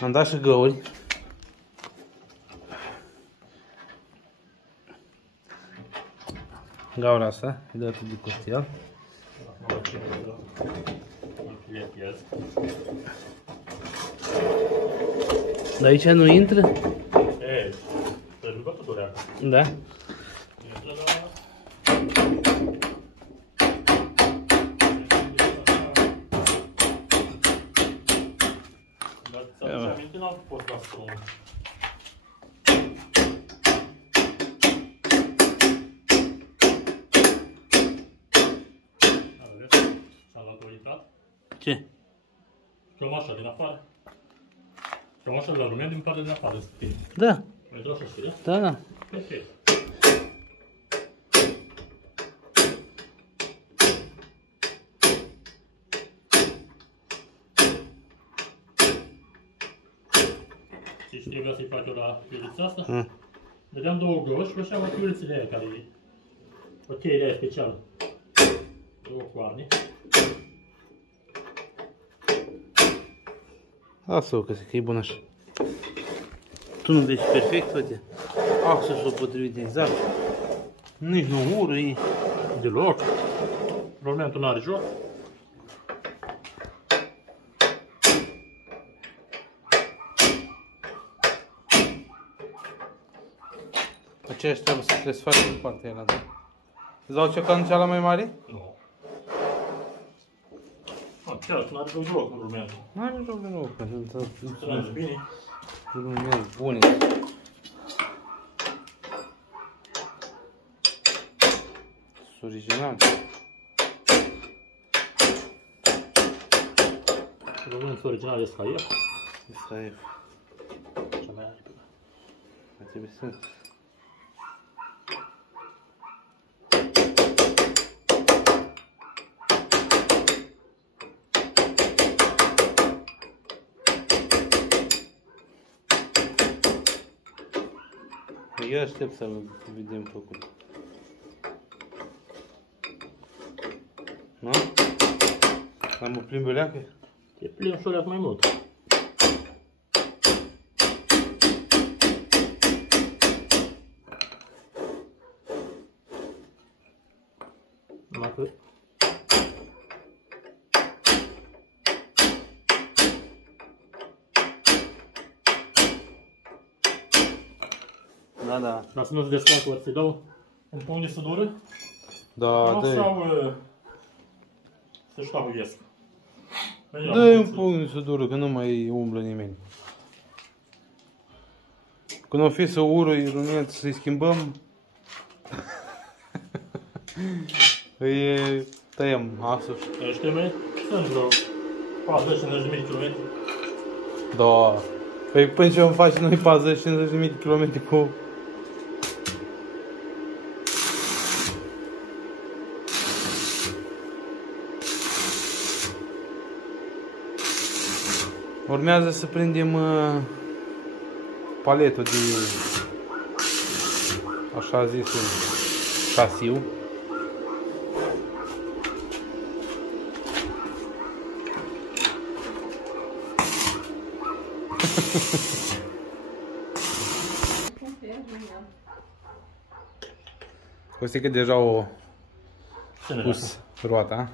Am dat și găuri. Gaura asta, îi dă de costel. Dar aici nu intră? E, trebuie bătut o leacă. Da. Intră la... Dar ți-aduce aminte, n-am fost la strom. S-a luat o intrat? Ce? Cămașa din afară. Cămașa de la lumea din partea din afară, stin. Da. Mai dau așa, știi? Da, da. Perfect. Și trebuia să-i fac eu la piulița asta? Vedeam două găuri și făceam o piulițele aia care e o cheie aia specială. Două coarne. Lasă-o că e bun așa. Tu nu vezi perfect, uite. Axul s-o potrivit exact. Nici nu urâi. Deloc. Rolementul n-are joc. Aceeași treabă să trebuie să faci în partea aia, da? Îți dau ciocanul mai mare? Nu. Chiar n-are joc deloc rolementul. N-are joc de nou, că nu Strânge bine. sunt bune. Sunt original. Rolementul original e SKF. Asta e. Cea mai are pe ăla. Mai trebuie să... Eu aștept să vedem făcut. Nu? Am o plimb o leacă? E plin și o leacă mai mult. Numai că... Da, da. Dar să nu se desfacă, ori să-i dau un pumn de sudură. Da, dă-i. Sau să-și tabuiesc. Dă-i un pumn de sudură, că nu mai umblă nimeni. Când o fi să urui runet să-i schimbăm, îi tăiem asuși. Ăștia mei sunt vreo 40-50 de km. Da. Păi până ce vom face noi 40-50 de km cu... Urmează să prindem paletul de așa zisul șasiu. O să că deja o pus roata.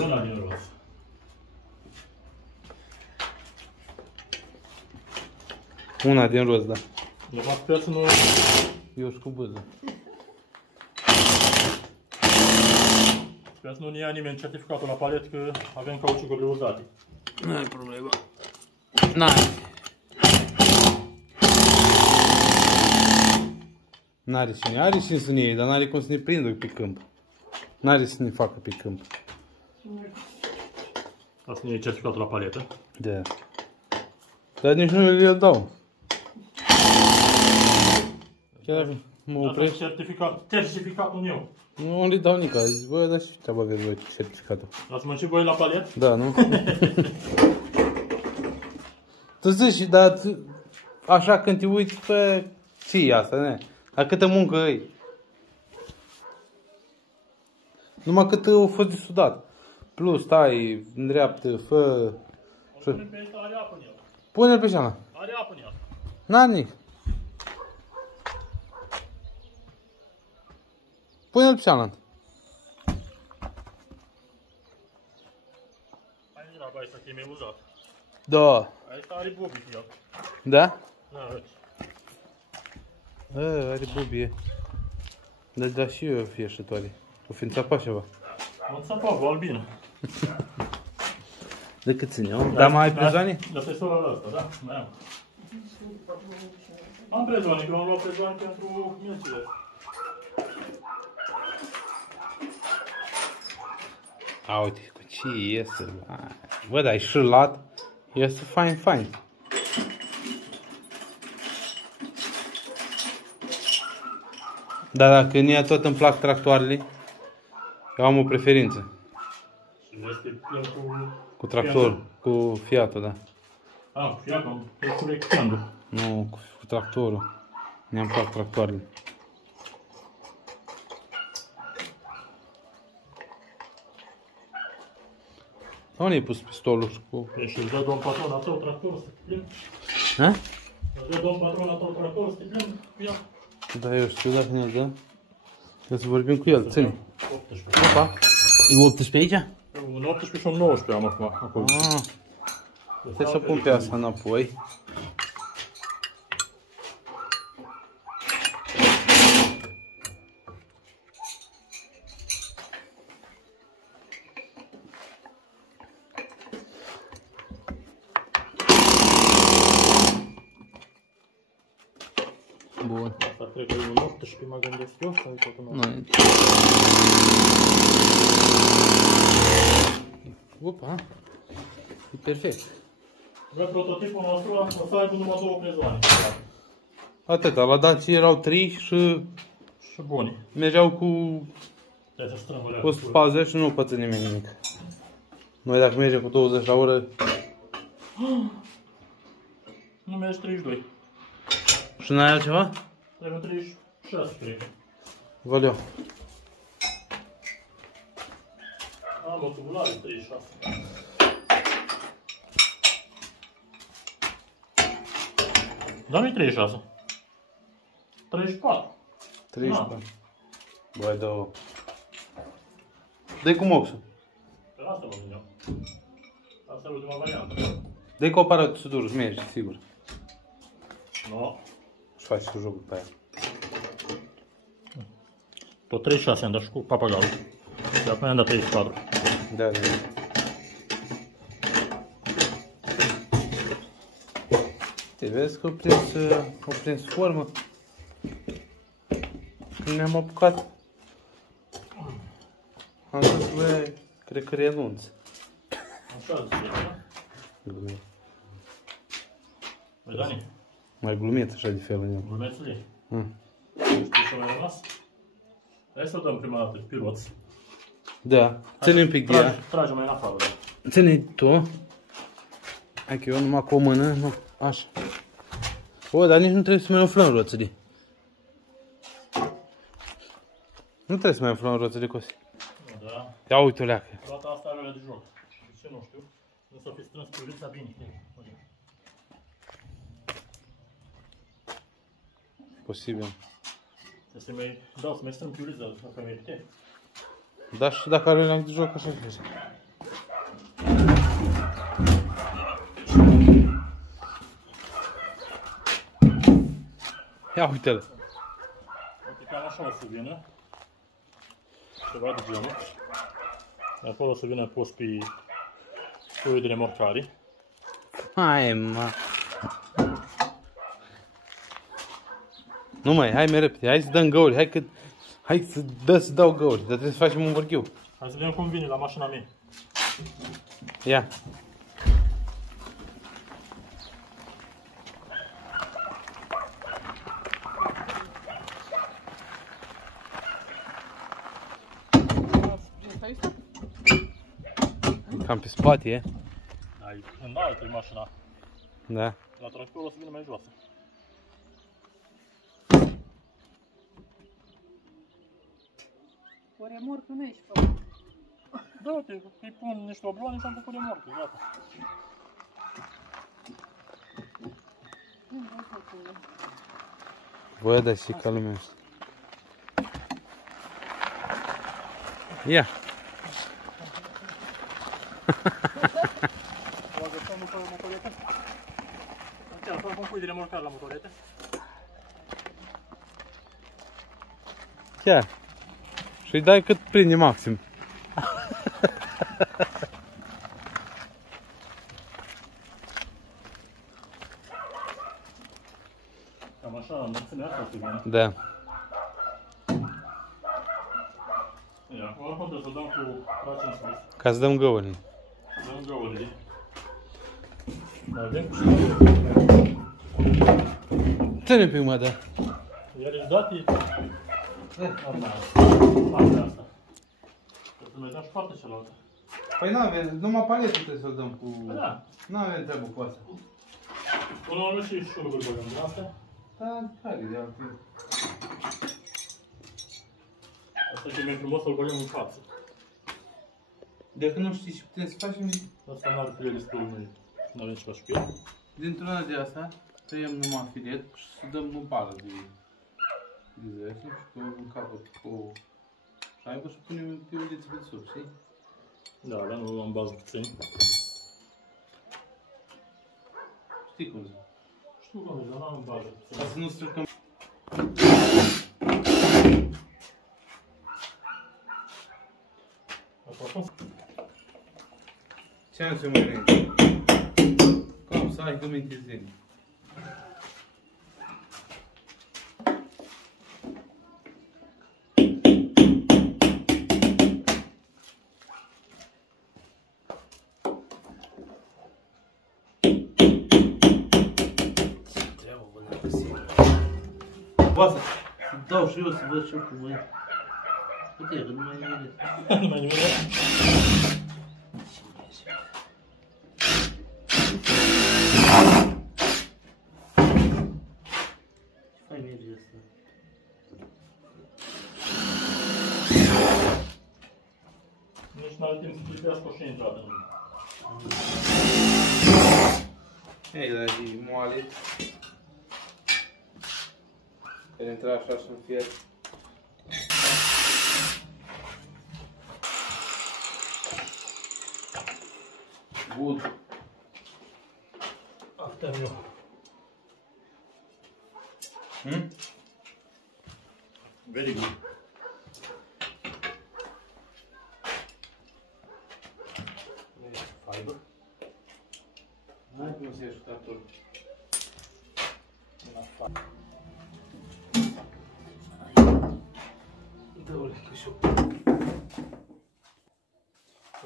Una din roz. Una din roz, da. Numai sper să nu... Eu și cu buză. Sper să nu ne ia nimeni certificatul la palet că avem cauciucurile uzate. Nu ai problemă. N-ai. N-are cine. Are cine să ne iei, dar n-are cum să ne prindă pe câmp. N-are să ne facă pe câmp. Asta nu e certificatul la paletă. Da. Dar nici nu le dau. Chiar mă opresc. Certificatul meu. Nu le dau nici. Zic, bă, dar și treaba aveți voi certificatul. Ați mă și voi la palet? Da, nu? Tu zici, dar așa când te uiți pe ție asta, ne? Dar câtă muncă îi. Numai cât a fost de sudat. Plus, stai, îndreaptă, fă... Pune pe ăsta, are apă în el. Pune-l pe cealaltă. Are apă în el. N-are nimic. Pune-l pe cealaltă. Hai treaba asta, că e mai uzat. Da. Asta are bobii pe el. Da? Da, uite. Are bubie. Da și eu fie șătoare. O fi înțapat ceva. Mă țapă, albină. De cât ține eu? Da, mai ai prezoane? Da, tesorul ăsta, da, mai am. Am prezoane, că am luat prezoane pentru mințile. A, uite, cu ce iese. Bă, dar e șârlat. Iese fain, fain. Dar dacă mie tot îmi plac tractoarele, eu am o preferință. Și este plin Cu tractorul, cu Fiatul, da. Ah, cu Fiatul, trebuie să extindul. Nu, cu tractorul. Mi-am plac tractoarele. Unde ai pus pistolul cu... Și îți dă domn patron al tău tractorul să te plimbi. Ha? Îți dă domn patron al tău tractorul să te plimbi cu el. Da, eu știu dacă ne-l dă. Să vorbim cu el, ține. 18. Opa! E 18 aici? Un 18 și un 19 am acum. Ah. Trebuie să pun pe asta înapoi. Bun. Asta cred că e un 18, mă gândesc eu, sau e tot un 18? Nu. Opa! E perfect. Bă, prototipul nostru o să aibă numai 2 prezoane. Atâta, la Dacia erau 3 și Și buni. mergeau cu Trebuie să strâmbă 140 și nu păță nimeni nimic. Noi dacă mergem cu 20 la oră... Nu mergi 32. Și n-ai altceva? Trebuie 36, cred. Valeu. Am o tubulare 36. Dar nu-i 36. 34. 34. Băi, două. Dă-i cu moxul. Pe asta mă gândeam. Asta e ultima variantă. Dă-i cu aparatul sudurul și mergi, sigur. Nu. Și faci tu jocul pe aia. Tot 36 am dat și cu papagalul. Și acum am dat 34. Da, da. Te vezi că o prins formă? Când ne-am apucat, am zis, bă, cred că renunț. Așa zice, da? Glumit. Băi, Dani, Mai glumit așa de fel în el. glumețule, știi ce mai rămas? Hai să o dăm prima dată pe roți. Da, ține un pic de ea. Trage mai în afară, da. Ține tu. Hai că eu numai cu o mână, nu, așa. O, dar nici nu trebuie să mai umflăm roțile. Nu trebuie să mai umflăm roțile, Cosi. Da. Ia uite-o leacă. Toată asta are de joc. De ce nu știu? Nu s-o fi strâns piulița bine. Posibil. Să mai dau să mai strâng piulița, dacă merite. Da, și dacă are leac de joc, așa crezi. Ia uite-l. Uite, cam așa o să vină. Ceva de genul. De acolo o să vină pus pe puiul de remorcare. Hai, mă. Nu mai, hai mai repede, hai să dăm găuri, hai să dau găuri, dar trebuie să facem un vârghiu. Hai să vedem cum vine la mașina mea. Ia. Cam pe spate, e? Ai înaltă e mașina. Da. La tractor o să vină mai joasă. O remorcă nu ești făcut. Da, îi pun niște obloane și am făcut de moarte, gata. Bă, da și ca lumea asta. Ia! O agățăm după motoretă. Înțeleg, fac un pui de remorcar la motoretă. Chiar. Și-i dai cât prinde maxim. Cam așa, înălțimea asta este bine. Da. Ia, acum trebuie să dăm cu brațe în sus. Ca să dăm găurile. Dăm găurile. Mai avem și Ține un pic, mă, da. el e dat, e normal. Partea asta. Trebuie să mai dăm și partea cealaltă. Păi n-avem, numai paletul trebuie să-l dăm cu... Da. N-avem treabă cu asta. Până la urmă și șuruburi băgăm din astea. Da, care de altfel? Asta e mai frumos să-l băgăm în față. Dacă nu știi ce putem să facem, Asta n-are filet destul, nu avem ce faci cu el. dintr-una de asta, tăiem numai filet și să dăm o bală de zesă și pe un capăt cu o șaibă și punem pe uliță de sub, știi? Da, dar nu luăm bază puțin. Știi cum zic? Știu cum e, dar n-am bază puțin. Ca să nu stricăm. Ce am să mai înainte? Cum să ai găminte zilnic? Poate să dau și eu să văd ce cu voi. Uite, că nu mai nimeni. Nu mai nimic. Ce fain merge asta? Nici n-are timp să lipească și intrată. Ei, dar e moale. Care intra așa și în fier. Good. Asta e eu. Very good. Fiber. Hai cum se ia șutatul. În afară. Dă-o-le cu șup.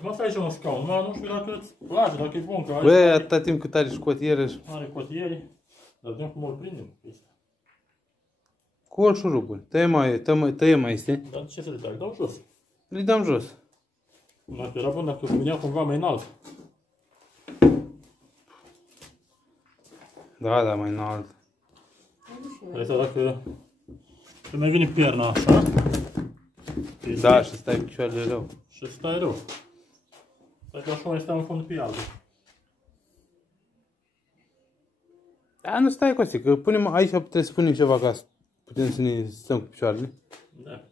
Mă stai aici un scaun, mă, nu știu dacă îți place, dacă e bun, că Băi, atâta timp cât are scotiere și... are cotieri, dar vedem cum îl prindem. Cu ol șurubul. Tăie mai este. Dar ce să le trag? Dau jos. Le dăm jos. Dacă era bun, dacă îl punea cumva mai înalt. Da, da, mai înalt. Hai să dacă... Să mai vine pierna așa. Da, și stai picioarele rău. Și stai rău. Stai că așa mai stai în fund pe altul. Da, nu stai Costi, că punem, aici putem să punem ceva ca să putem să ne stăm cu picioarele. Da.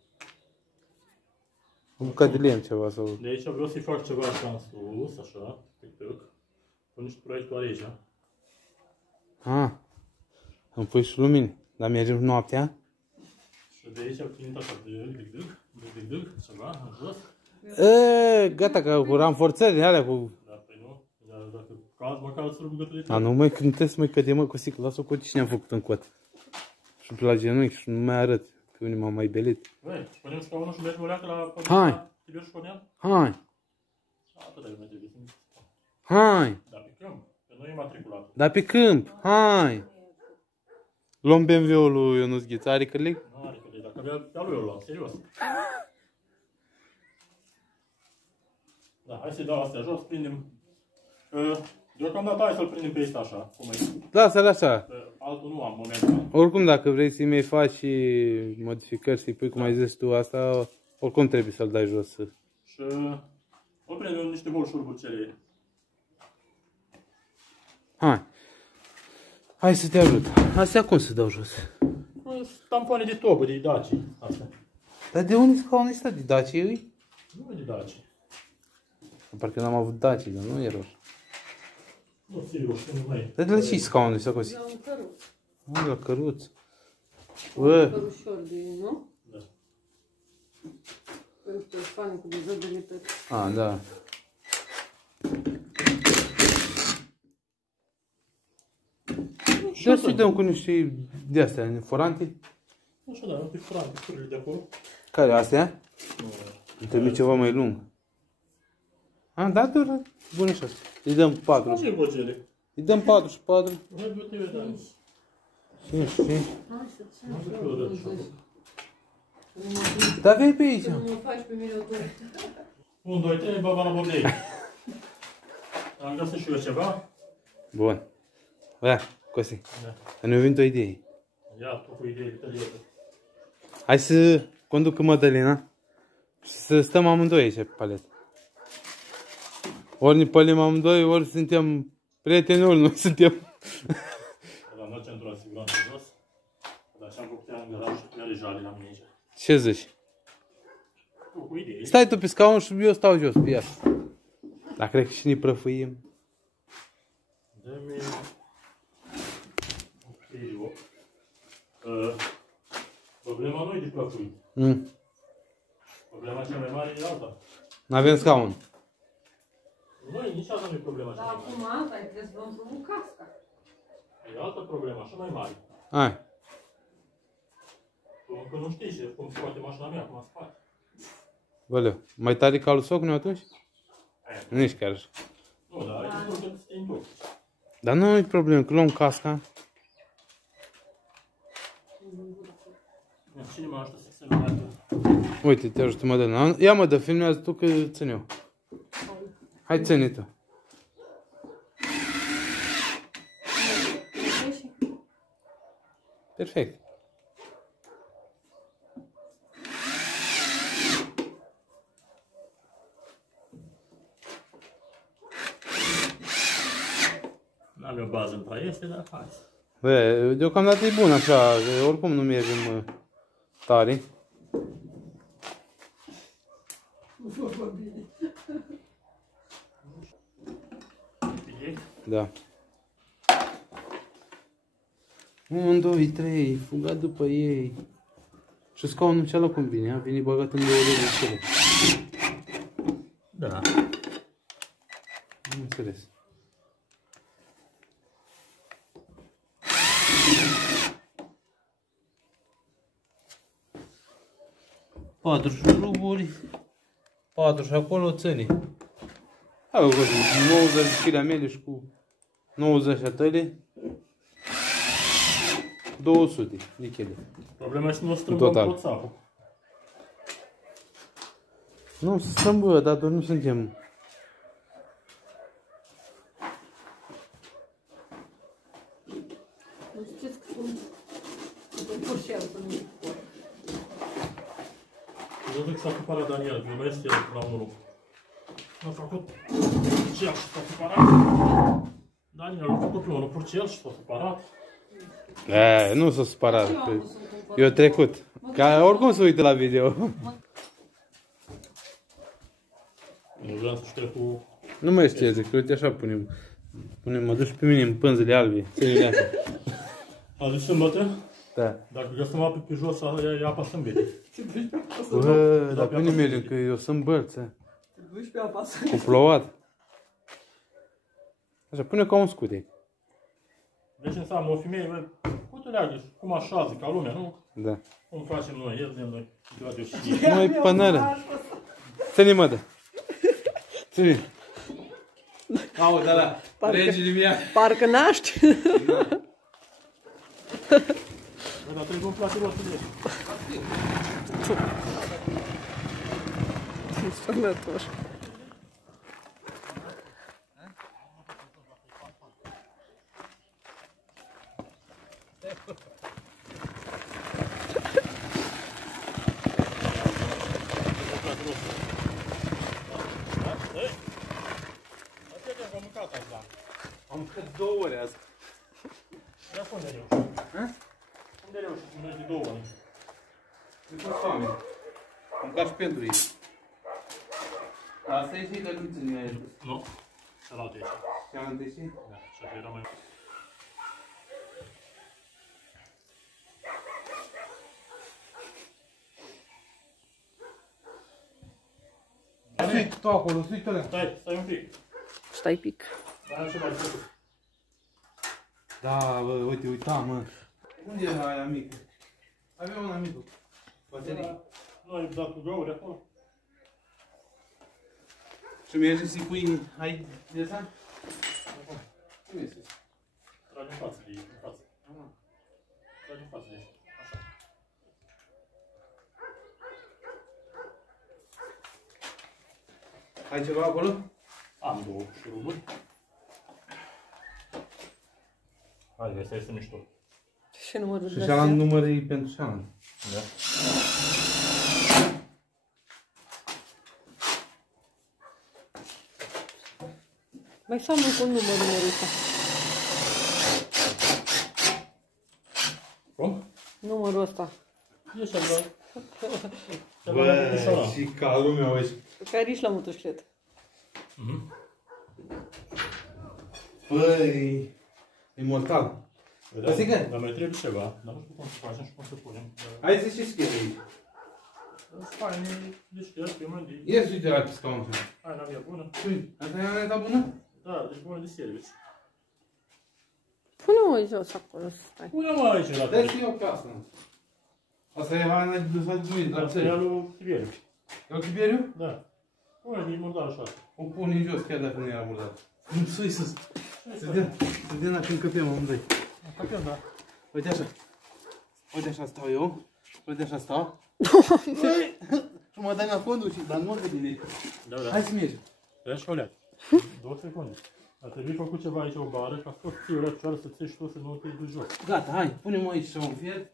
Un bucat de lemn ceva sau... De aici vreau să-i fac ceva așa în sus, așa, pic. Pun niște proiectori aici. Ah, îmi pui și lumini. Dar mergem noaptea? Și de aici am ținut așa, duc, ceva, în jos. Gata, că cu ranforțările alea cu... Da, păi nu. Dar dacă cazi, măcar îți rugă de A, nu mai, că nu trebuie să mai cădem, mă, Cosică, lasă-o cu cine am făcut în cot. Și pe la genunchi și nu mai arăt, că unii m-am mai belit. Băi, punem scaunul și mergem o leacă la Hai. Tiber și Cornean? Hai, Atâta e mai trebuie. hai, Da, picăm, că nu e matriculat. dar pe câmp, hai. Luăm BMW-ul lui Ionuț Ghiță, are cârlig? Nu are că dacă avea pe-a lui o luam, serios. Da, hai să-i dau astea jos, prindem. Deocamdată hai să-l prindem pe ăsta așa, cum e. Lasă-l așa. Altul nu am momentan. Oricum, dacă vrei să-i mai faci și modificări, să-i pui, cum ai zis tu, asta, oricum trebuie să-l dai jos. Și O prinde niște bol șurubțele. Hai. Hai să te ajut. Astea cum se dau jos? Tampoane de tobă, de Daci. Astea. Dar de unde scaunul ăsta? De Daci îi? Nu e de Daci. Parcă n-am avut Daci, dar nu e roșu. Nu, sigur, nu mai. Dar de la ce scaunul ăsta, Cosi? La un căruț. Ah, la căruț. Bă. Cărușor de, nu? Da. Pentru fanicul de zădele pe... Ah, da. Și să-i dăm cu niște de-astea, forante? Așa, da, un pic frate, curile de acolo. Care, astea? Nu, Îmi trebuie ceva mai lung. Ah, da, doar bune și asta. Îi dăm 4. nu e bogele. Îi dăm 4 și 4. Hai, du-te, vedem. 5 și 5. Hai să Nu țin se și fiu eu, rău. Da, vei pe aici. să nu mă faci pe mine o doi. 1, 2, 3, baba la bordei. Am găsit și eu ceva. Bun. Bă, Cosi, Da. ne-a venit o idee. Ia, tu cu idei italiene. Hai să conducă Madalina și să stăm amândoi aici pe palet. Ori ne pălim amândoi, ori suntem prieteni, ori nu suntem. La noi centru de siguranță jos. Dar așa am făcut în garaj, iar jale la mine aici. Ce zici? Tu cu idei. Stai tu pe scaun și eu stau jos pe ea. Dar cred că și ne prăfâim. Dă-mi... Ok, problema nu e de prăfuit. Problema cea mai mare e alta. N-avem scaun. Noi nici asta nu e problema cea Dar mai acum mare. alta, trebuie să vă împrumut casca. E altă problemă, așa mai mare. Hai. Tu încă nu știi ce, cum scoate mașina mea, cum a spate. Băleu, mai tare ca lui Socniu atunci? Aia. Nici chiar așa. Nu, dar ai spus că te întorci. Dar nu e problemă, că luăm casca. Cine mă ajută să se numească? Uite, te ajută Madalina. Ia mă, dă, filmează tu că țin eu. Hai, ține tu. Perfect. N-am eu bază în traieste, dar hai. Bă, deocamdată e bun așa, că oricum nu mergem tare. Nu vorba bine. E? Da. 1, 2, 3, fuga după ei. Și scaunul cealaltă cum vine, a venit băgat în două luni cele. Da. Nu înțeles. Patru șuruburi, 4 și acolo țăni. Hai, bă, 90 de kg mele și cu 90 a tăile. 200 de kg. Problema e să nu strâmbăm Total. tot sapul. Nu, stăm bă, dar doar nu suntem. Nu știți că sunt purșeau să nu-i pot. Eu zic că s-a cumpărat Daniel, glumesc el la unul. A făcut purcel și s-a cumpărat. Daniel a făcut pe unul purcel și s-a cumpărat. Nu s-a supărat. Eu trecut. Ca oricum se uită la video. Nu vreau să știu cu... Nu mai știu, zic, uite așa punem. Mă duci pe mine în pânzele albe. Ține-le așa. A zis sâmbătă? Da. Dacă găsăm apă pe jos, e apa sâmbete. Bă, dar pe unde mergem? Că eu sunt bălță. Te duci pe apa să... Cu plouat. Așa, pune ca un scute. Deci înseamnă o femeie, bă, cum te leagă, cum așează, ca lumea, nu? Da. Cum facem noi, el de noi, radio și... Nu e pânără. Ține mă, da. Ține. Au, da, da. Regele mea. Parcă naști. Bă, dar trebuie să-mi place rostul de Sănătoși. Am mâncat 2 ore azi. Dar unde reuși? Ha? Unde reuși să mergi de 2 ore? Nu sunt foame. Am mâncat și pentru ei. Asta e și găluță din aia jos. Nu. Cealaltă e. Cealaltă e și? Da, și așa era mai... Sui tu acolo, sui tu alea. Stai un pic. Stai pic. Mai am ceva de făcut. Da, bă, uite, uitam, mă. Unde era aia mică? Avea una mică. Baterii. Nu ai dat cu gauri acolo? Și mergi să-i pui... Ai de asta? Cum este? Tragi în față de ei, în față. Tragi în față de ei. Așa. Ai ceva acolo? Am 2 șuruburi. Hai, astea este mișto. Și numărul Și de cealaltă astea? număr e pentru cealaltă. Da. Mai seamănă cu un numărul ăsta. Cum? Numărul ăsta. E așa, da. Bă, și ca lumea, uite. Care ești la motocicletă. Băi, e mortal. Asta e care? Dar mai trebuie ceva, dar nu știu cum să facem și cum să punem. Hai să ce scrie aici. Faine, deștept, pe mândii. Ia să uite la pe scaun. Hai, n-avea bună. Ui, asta e aneta bună? Da, deci bună de servici. Pune-mă jos acolo să stai. Pune-mă aici la Dă tine. și eu pe asta. Asta e haina de dumit, la Asta e țări. alu Tiberiu. E o chiberiu? Da. Pune din murdar așa. O pun în jos, chiar dacă nu era murdar. Nu sui sus. Să vedem dacă încăpem amândoi. Încăpem, da. Uite așa. Uite așa stau eu. Uite așa stau. Și mă dai la conduci, dar nu de bine. Da, da. Hai să mergem. Ia și o leac. 2 secunde. Ar trebui făcut ceva aici, o bară, ca să ții o picioară să ții și tu să nu te duci jos. Gata, hai, punem aici un fier.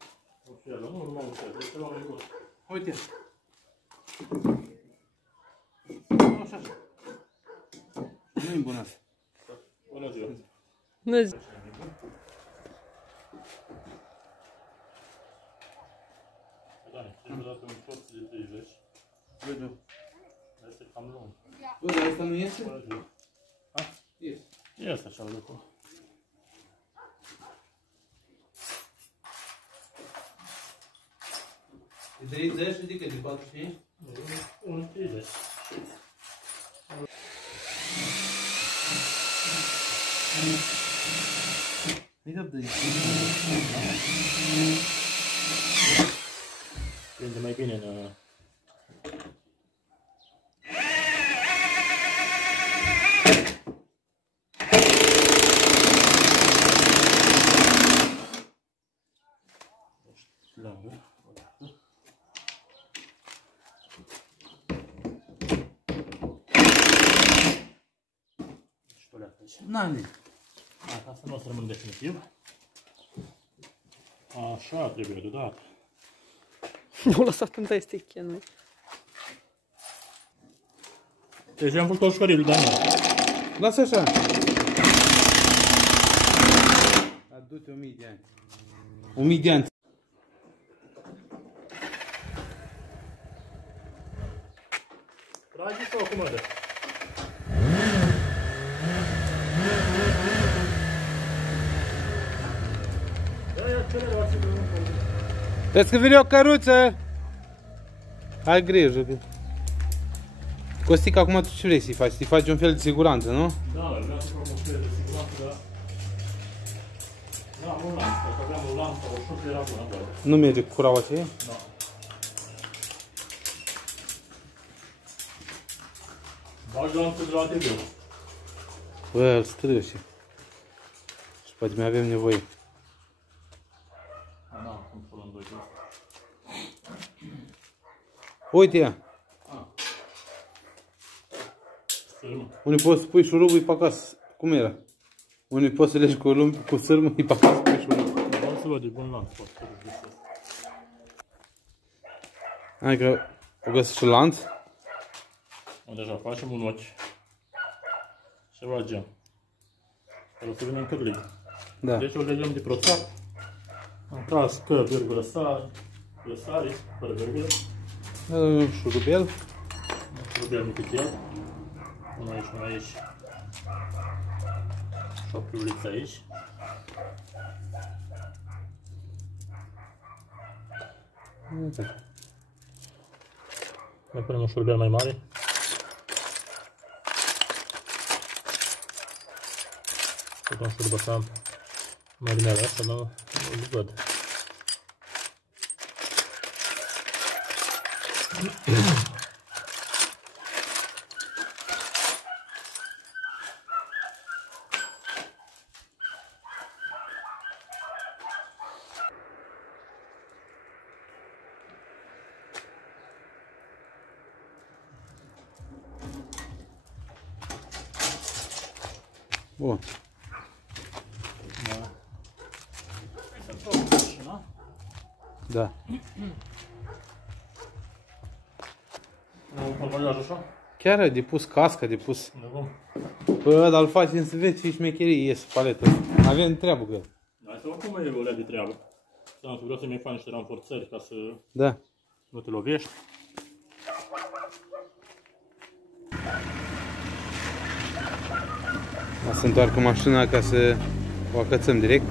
O fier, nu numai un fier, e ceva mai bun. Uite. Așa. Nu-i bun asta. Bună ziua. Nu zi. Da, trebuie dat un porț de 30. Vede. Este cam lung. Bă, dar asta nu iese? Bună ziua. Ha? Iese. Este așa lucru. De 30 adică de 45? Un 30. Îi dă de Prinde mai bine în... Largă. Și tu le-ați aici. N-are. Ca să nu o să rămân definitiv. Așa trebuie deodată. Nu lăsat în tăi noi. Deci am făcut coșcărilul, dar nu. Lasă așa. Adu-te 1000 de ani. 1000 de ani. Tragi sau acum de? Vezi că vine o căruță! Ai grijă. Costic, acum tu ce vrei să-i faci? Să-i faci un fel de siguranță, nu? Da, vreau să fac un fel de siguranță, dar... Da, un lanț, dacă aveam un lanț sau o șucă era bună, doar. Nu merge cu curaua aceea? Da. Bag lanțul de la TV-ul. Bă, îl strâși. Și poate mai avem nevoie. Da, cum să luăm 2 de asta. Uite ea. Sârmă. Unii poți să pui șurubul pe acasă. Cum era? Unii poți să legi cu sârmă, e pe acasă pui șurubul. Vreau să văd, e bun lanț, poate să râd asta. Adică o găsești lanț. Deja facem un ochi. Și bagem. O să vină în cârlig. Da. Deci o legăm de proțap. Am tras că virgulă sari, fără virgulă. Un șurubel. Șurubel micuțel. Unul aici, unul aici. Și o piuliță aici. Mai punem un șurubel mai mare. Tot un șurubățam mai din alea, să nu îl văd. Bun. Da. Chiar ai de pus casca, de pus. Bă, dar îl facem să vezi ce șmecherie ies paletă. Avem treabă cu el. Hai să oricum e o lea de treabă. Vreau să-mi fac niște ranforțări ca să Da. nu te lovești. O să întoarcă mașina ca să o acățăm direct.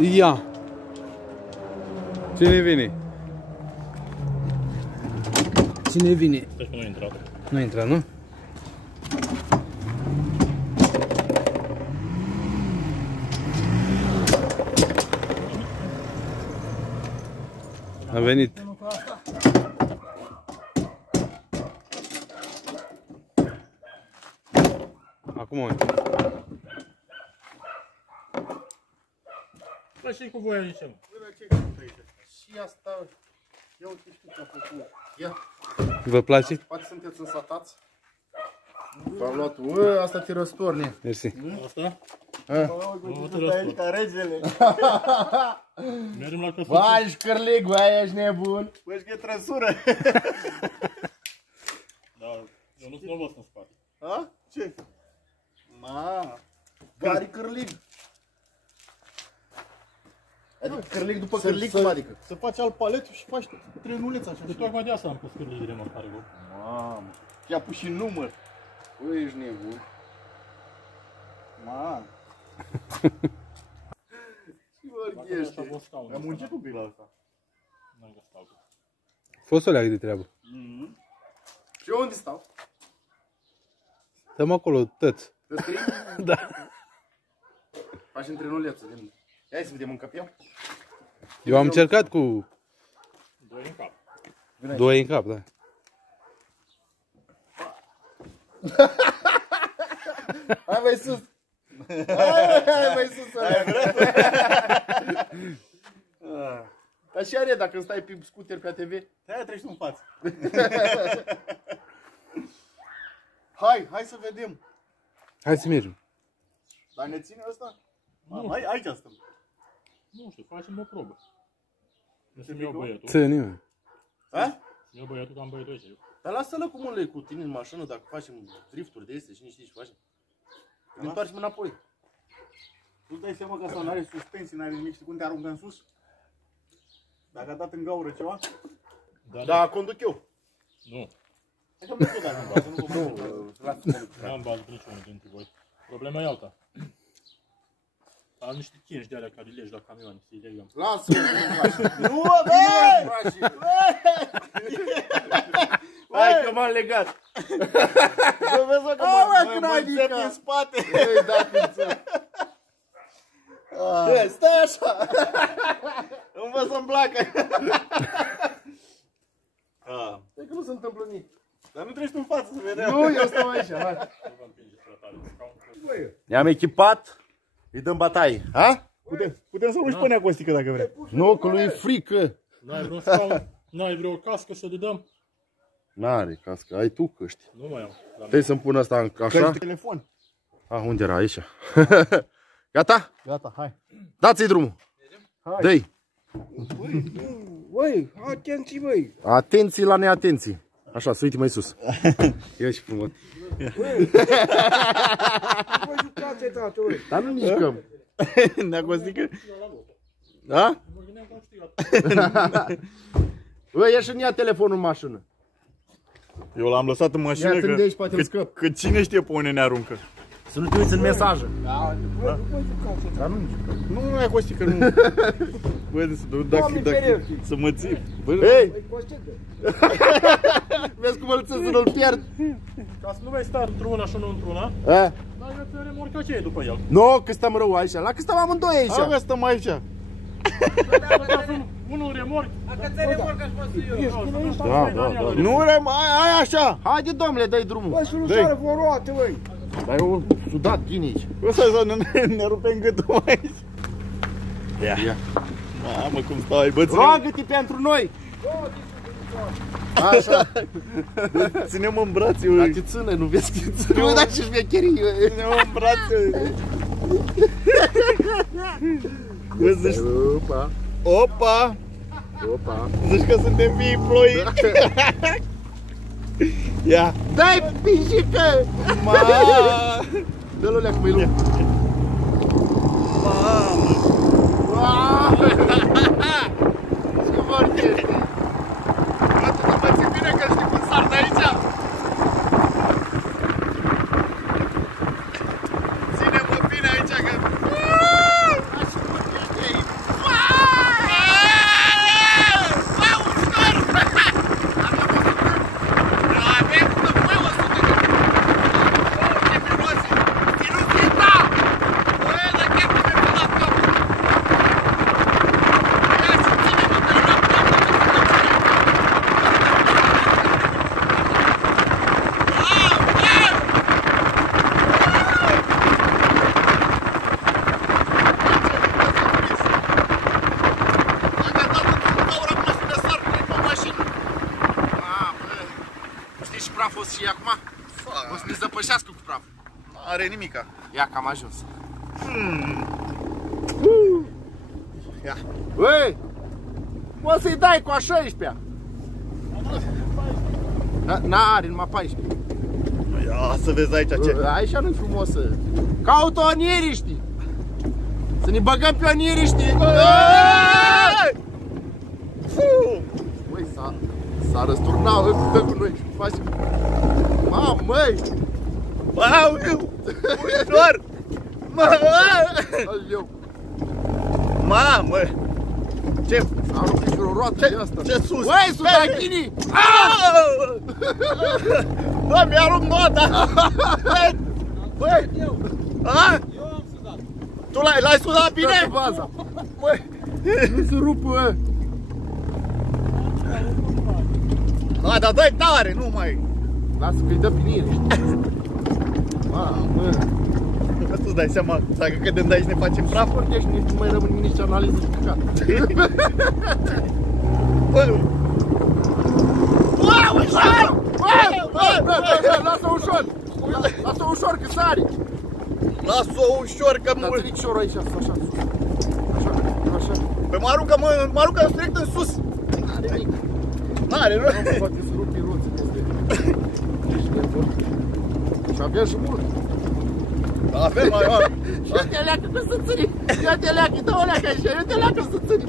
Ia! Cine vine? Cine vine? Sper că nu a intrat. Nu intra, nu? A venit. Acum o Bă, și cu voi aici. Și asta, ia uite știu ce a făcut. Ia, Vă place? poate sunteți însatați? V-am luat, asta te răstorne. Mersi. Asta? Nu te răstorne. Ca regele. Mergem la căsuță. Bă, ești cărleg, bă, ești nebun. Bă, ești că trăsură. Da, eu nu sunt novos în spate. A? Ce? Ma, gari cărlig. Adică cărlig după cărlig, cum adică? Să faci alt palet și faci trenuleț așa. De tocmai de asta am pus cârligile de măcar. Mamă, i-a pus și număr. Bă, ești nebun. Ma. Și vorbește. Am muncit un pic la asta. Fost o leagă de treabă. Și unde stau? Stăm acolo, tăți. Te scrii? Da. Facem trenulețul. Hai să vedem în cap eu. Eu am încercat cu Doi în cap. doi în cap, da. Hai mai sus! Hai mai sus! Așa are dacă stai pe scooter pe ATV. Hai, treci tu în față. Hai să vedem. Hai să mergem. Dar ne ține ăsta? Hai, aici stăm. Nu știu, facem o probă. Nu să-mi iau băiatul. Ține, mă. Ha? Să-mi iau băiatul că am băiatul aici. Dar lasă-l cum îl cu tine în mașină dacă facem drifturi de astea și nu știi ce facem. Ne întoarcem înapoi. Tu dai seama că asta nu are suspensii, n-are nimic, știi cum te aruncă în sus? Dacă a dat în gaură ceva? Da, conduc eu. Nu. Hai că nu te dai în bază, nu vă Nu am bază pe niciunul dintre voi. Problema e alta. Am niște chinși de alea care legi la camioane, să-i legăm. Lasă-mă! Nu, băi! Hai că m-am legat! Să vezi că mă înțep în spate! Băi, da-te înțep! Stai așa! Îmi văd să-mi placă! Stai că nu se întâmplă nimic. Dar nu treci în față să vedem! Nu, eu stau aici, hai! Ne-am echipat, îi dăm bataie, ha? Putem să ruși până acostică dacă vrei. Nu, că lui e frică. N-ai vreun scaun? N-ai vreo cască să le dăm? N-are cască, ai tu căști. Nu mai am. Trebuie să-mi pun asta așa? Căști telefon. Ah, unde era? Aici. Gata? Gata, hai. Dați-i drumul. Hai. Dă-i. Băi, atenție, băi! Atenții la neatenții. Așa, să uite mai sus. Ia și frumos. Băi, jucați-i, tată, băi! Dar nu ne jucăm. Ne-a gostit că... Da? Băi, ia și-mi ia telefonul în mașină. Eu l-am lăsat în mașină Ia tinde aici, poate îl scăp. că cine știe pe unde ne aruncă. Să nu te uiți în mesaje. Băi, jucați-i, Dar nu ne jucăm. Nu ne-a gostit că nu... Băi, dacă să mă țin. Hei, băi, Costică! vezi cum îl țin să nu-l pierd? Ca să nu mai sta într-una și nu într-una, A? dar eu te remorca ce e după el. Nu, că stăm rău aici. La că stăm amândoi aici. Hai, stăm aici. Unul remorc. Nu ai așa. Haide, domnule, dai drumul. Băi, să nu sară vă roate, băi! Dar eu sudat ghin aici. O să ne rupem gâtul aici. Ia. Mamă, cum stau ai, bă, Roagă-te pentru noi. Așa. ținem în brațe, Dar ui. te ține, nu vezi că ține. Nu, dar ce șmecherii. Ținem în brațe. Bă, zici, Opa, opa, opa. zici că suntem vii ploi. Ia. Dai, pijică! Ma. Dă-l olea cu mai lung. Mamă. Ce vorbe este? Atât mă țin bine că știi cum sar de aici. Ține-mă bine aici că... Și acum o să ne zăpășească cu praf. Are nimica. Ia că am ajuns. Ia. Băi! Mă să-i dai cu a 16-a. N-are, numai 14. Ia să vezi aici ce. Aici nu-i frumosă. Caut o onieriști. Să ne băgăm pe onieriști. Băi, s-a răsturnat cu noi. Facem. Mamă, măi! Aoleu! Ușor! Aoleu! Mamă! Ce? S-a rupt și o roată de asta. Ce sus? Băi, sudachinii! Bă, mi-a rupt nota! Băi! A? Eu am sudat. Tu l-ai sudat Bine? bine? Baza. Băi! Nu se rupă, bă! A, dar dă-i tare, nu mai... Lasă că-i dă piniere. Mamă! Că tu-ți dai seama, dacă cădem de aici ne facem praf? Vorbești, nici nu mai rămân nici analiză și căcat. Bă! Bă, ușor! Bă, lasă-o ușor! Lasă-o ușor, că sari! Las-o ușor, că Dar ți-i șorul aici, așa, sus. Așa. Păi mă aruncă direct în sus! N-are nimic. N-are, nu? Nu poate să rupi roții peste. Și avem și mult. Avem, mai am. Și te leacă cu sățârii. Ia te leacă, dă o leacă așa, eu te leacă cu sățârii.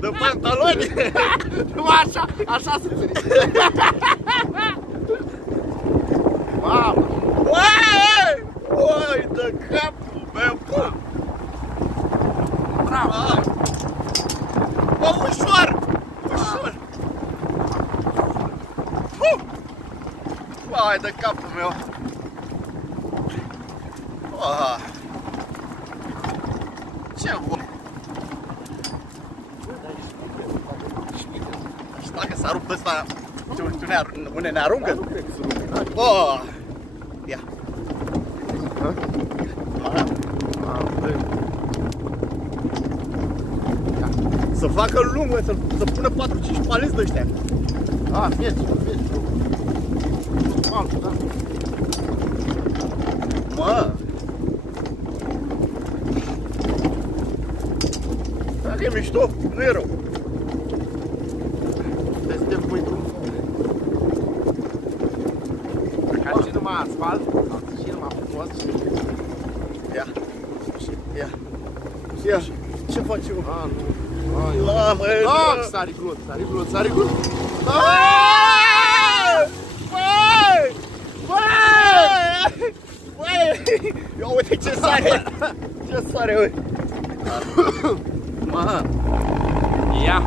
De pantaloni! Nu așa sățârii. Mamă! Uai! Uai, de capul meu! Bravo! Bă, ușor! Ușor! Uai, de capul meu! Ce bun! Și dacă s-a rupt ăsta, unde ne aruncă? Nu cred că se rupe. Oh! Ia! Să facă lungă, să pună 4-5 paleți de ăștia. A, mergi. Altul, da? Mă! e mișto, nu e rău. Trebuie să te pui drum. Ca și numai asfalt, și numai frumos. Ia. Ia. Ia. Ce faci eu? A, nu. La, mă, Sari glut, sari glut, sari glut. Băi! Băi! Băi! Ia uite ce sare! Ce sare, ui! Mă! Ia!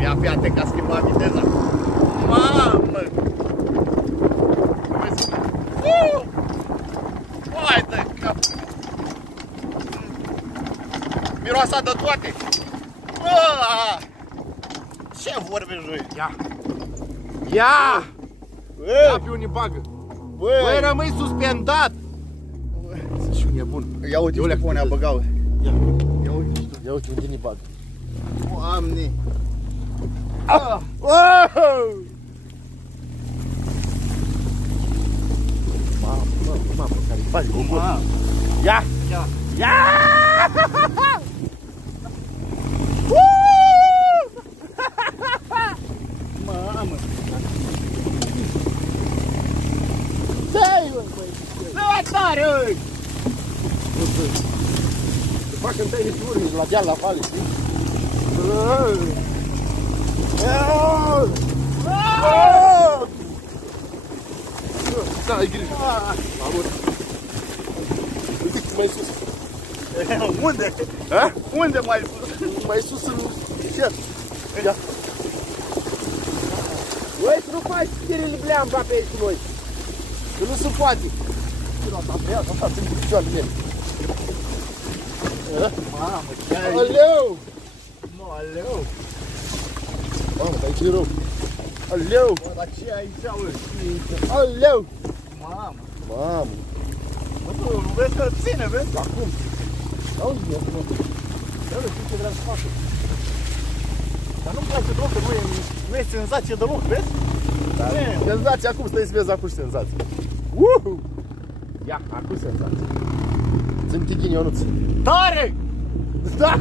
Ia, fii atent că a schimbat viteza! Mamă! Hai de cap! Miroasa de toate! Ce vorbești, noi? Ia! Ia! Ia pe unii bagă! Băi, rămâi suspendat! Sunt și un nebun. Ia uite ce pune a băgat. Ia. Ia uite. Ia uite unde ne bagă. Doamne! Mamă, care-i faci, Gogo? Ia! Ia! Ia! Mamă! Stai, băi! Nu tare, ui! Te fac în tăi nici la deal, la vale, știi? Da, ai grijă! Uite mai sus! Unde? Ha? Unde mai sus? Mai sus în șer! Ia! Băi, să nu faci stirili bleamba pe aici cu noi. Că nu se poate! Asta sunt picioarele mele! Mamă, ce ai? Aleu! Nu, aleu! Mamă, dar aici e rău! Aleu! Bă, dar ce ai aici, ui? Aleu! Mamă! Mamă! Bă, tu nu vezi că ține, vezi? Acum! Auzi, mă, mă! Dar nu știu ce vrea să facă! Dar nu-mi place deloc, că nu e senzație deloc, vezi? Dar senzație, acum stai să vezi acum senzație! Ia, acum senzație! Țin tighini, Ionuț! Tare! Da!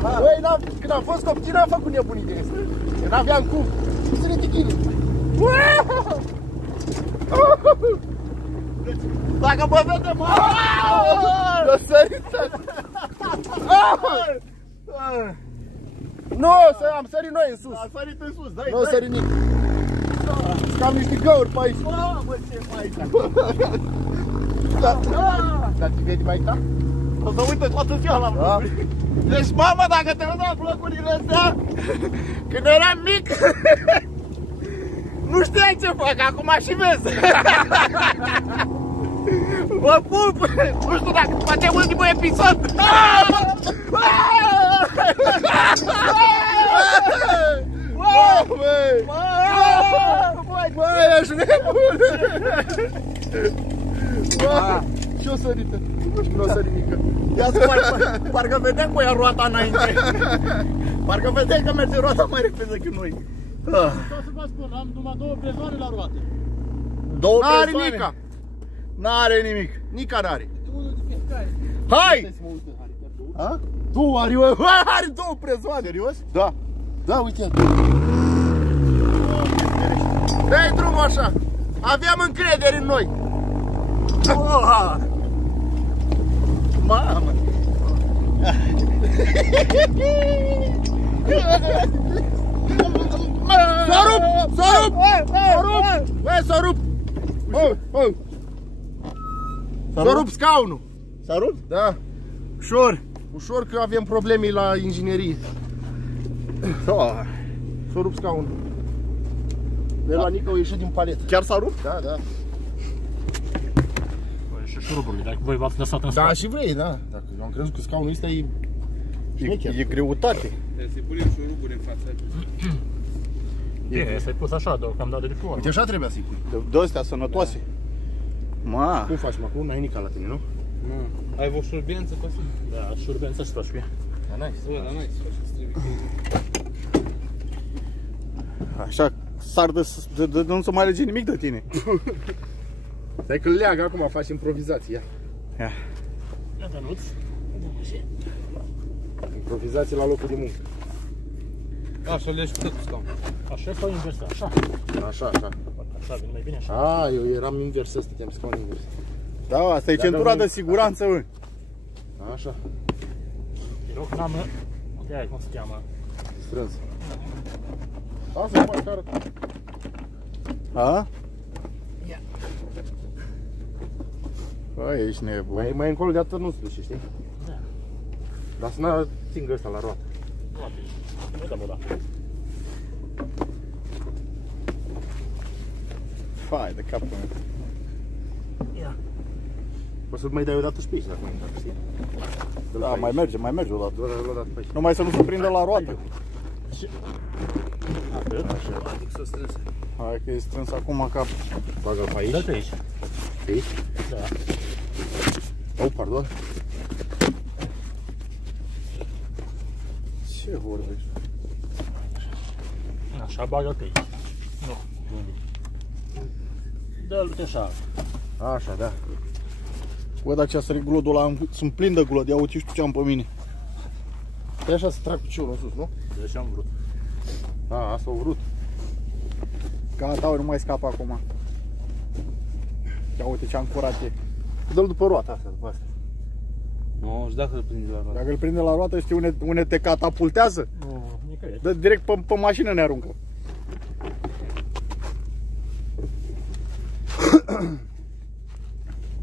Băi, când am fost copil, n-am făcut nebunii de asta. Că n-aveam cum. Ține tighini! Dacă mă vede, mă! L-a sărit! Nu, am sărit noi în sus! A sărit în sus, dai, Nu a sărit nici! Cam niște găuri pe aici! Mamă, ce mai aici! Dar te vede mai ta? O să uită toată ziua la vloguri. Deci, mama, dacă te uiți la vlogurile astea, când eram mic, nu știai ce fac, acum și vezi. Vă pup! Nu știu dacă facem ultimul episod. Băi, ești nebun! Și o sărită. Nu o sărit mică. Ia să parcă vedeam cu ea roata înainte. Parcă vedeai că merge roata mai repede decât noi. Vreau să vă spun, am numai 2 prezoane la roate. Două N-are persoane. nica. N-are nimic. Nica n-are. Unul de fiecare. Hai! Ha? Tu are, are 2 prezoane. Serios? Da. Da, uite. Dă-i drumul așa. Aveam încredere în noi. Oha! Mamă! S-a rupt! S-a rupt! S-a rupt! Băi, s-a rupt! S-a rupt scaunul! S-a rupt? Da. Ușor! Ușor că avem probleme la inginerie. S-a rupt scaunul. De la Nică o ieșit din paletă. Chiar s-a rupt? Da, da. Și șuruburile, dacă voi v-ați lăsat în Da, spate. și vrei, da. Dacă eu am crezut că scaunul ăsta e șmecher. E greutate. Trebuie să-i punem șuruburi în fața. Bine, s-ai pus așa deocamdată de formă. Uite, așa trebuia să-i pui. De astea sănătoase. Ma. Cum faci, mă? Acum n-ai Nica la tine, nu? Nu. Ai o șurbență pe asta? Da, șurbență și faci pe ea. Da, n-ai. Bă, dar n-ai să faci, îți trebuie. Așa, sar de nu se mai alege nimic de tine. Stai că leagă acum, faci improvizație, ia. Ia. Ia, Dănuț. Improvizații la locul de muncă. Așa, legi cu tot stau. Așa sau invers? Așa. Așa. Așa, vine mai bine așa. A, eu eram invers, stăteam scaun invers. Da, asta e centura de siguranță, bă. Așa, Te rog, n-am... De-aia, cum se cheamă? strâns. Asta mai care. A? Băi, ești nebun. Mai încolo de atât nu se duce, știi? Da. Dar să n-a țingă ăsta la roată. Poate. Nu dăm o dată. Fai de capul meu. Ia. Poți să mai dai o dată și pe aici, dacă mai intră, știi? Da, mai merge o dată. Doar o dată pe aici. Numai să nu se prindă la roată. Atât. Așa. Adică s-a strâns. Hai că e strâns acum cap. Bagă-l pe aici. Dă-te aici. Pe aici. Da. Oh, pardon. Ce vorbești? Așa, bagă-l pe aici. Nu. Dă-l uite așa. Așa, da. Bă, dar ce-a sărit glodul ăla, sunt plin de glod, ia uite și tu ce am pe mine. E așa să trag cu ciulul în sus, nu? Dă și am vrut. A, asta au vrut. Gata, ori nu mai scapă acum. Ia uite ce-am curat e. Dă-l după roata asta, după asta. Nu, și dacă îl prinde la roată. Dacă îl prinde la roată, știi unde te catapultează? Nu, nicăieri. Dă direct pe mașină ne aruncă.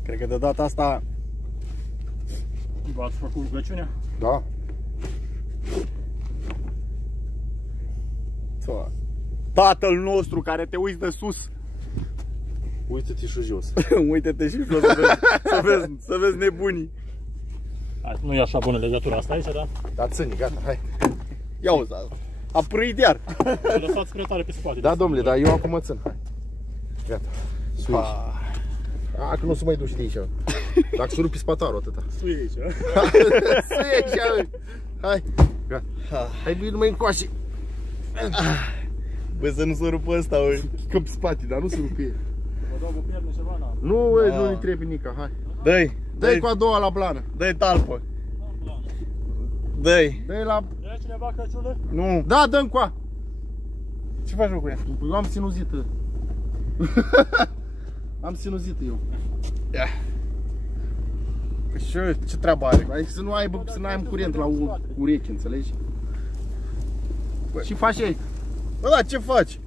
Cred că de data asta... V-ați făcut rugăciunea? Da. Tatăl nostru care te uiți de sus. Uite-te și jos. Uite-te și jos să vezi nebunii. Hai, nu e așa bună legătura asta aici, da? Da, ține, gata, hai. Ia uzi, a prăit iar. Lăsați spre tare pe spate. Da, domnule, dar eu acum țin, hai. Gata. Sui aici. A, că nu o să mai duci de aici. Dacă se rupi spatarul atâta. Sui aici. Sui aici, hai. Gata. Hai, bine, numai încoace. Bă, să nu se rupă ăsta, bă. Că pe spate, dar nu se rupe. Vă dau o pierne ceva, n-am. Nu, nu-i trebuie nica, hai. Dă-i, Dă-i cu a doua la blană. dă-i talpă. Dă-i. Dă-i la... Ia cineva Crăciunul? Nu. Da, dă-mi cu a. Ce faci cu ea? Eu am sinuzită. Am sinuzită eu. Ia. Păi ce treabă are? Hai să nu aibă, să n-ai curent la urechi, înțelegi? Bă. Și faci ei. Bă, da, ce faci?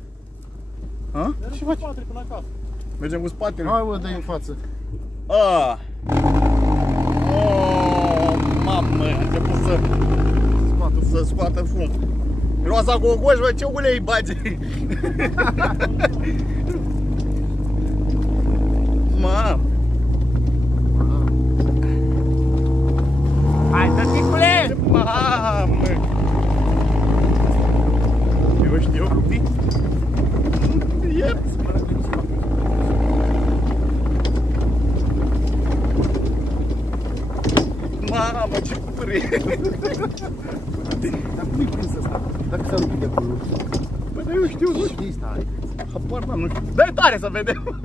Ha? Ce faci? Până acasă. Mergem cu spatele? Hai, bă, dă-i în față. Ah. Oh, mamă, a început să scoată fum. Miroasa gogoș, bă, ce ulei bage? Mamă. Hai, tăticule! Mamă. Eu știu, copii. Yep. Mamă, ce pârie! Dar cum-i prins ăsta? Dacă s-a rupt de acolo. Bă, dar eu știu, nu știu. Știi, stai. Habar n-am, nu știu. Dă-i tare să vedem!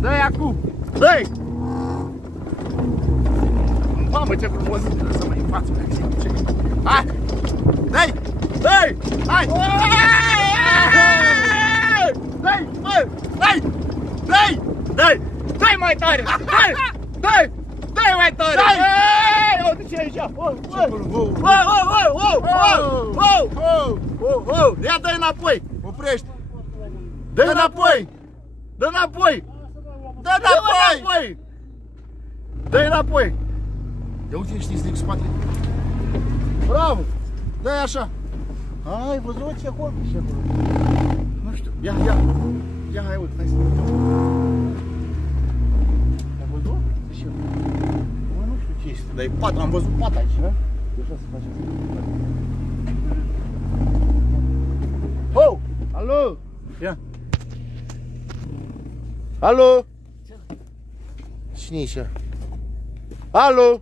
Dă-i acum! Dă-i! Mamă, ce frumos! Să mai în față, ce? Hai! Dă-i! Dă-i! Hai! Dă-i! Bă! Dă-i! Dă-i! Dă-i! Dă-i mai tare! Dă-i! Dă-i! Dă-i mai tare! Dă-i! Uite ce e aici! Ia dă-i înapoi! Oprește! Dă-i înapoi! Dă înapoi! Dă înapoi! Dă-i înapoi! Ia uite, știi, stric spatele. Bravo! Dă-i așa. Ai văzut ce acolo? Și acolo. Nu știu. Ia, ia. Ia, hai, uite, hai să vedem. Ai văzut? Și eu. Bă, nu știu ce este, dar e pat, am văzut pat aici. Așa să facem. Oh! Alo! Ia. Alo! Cine e așa? Alo!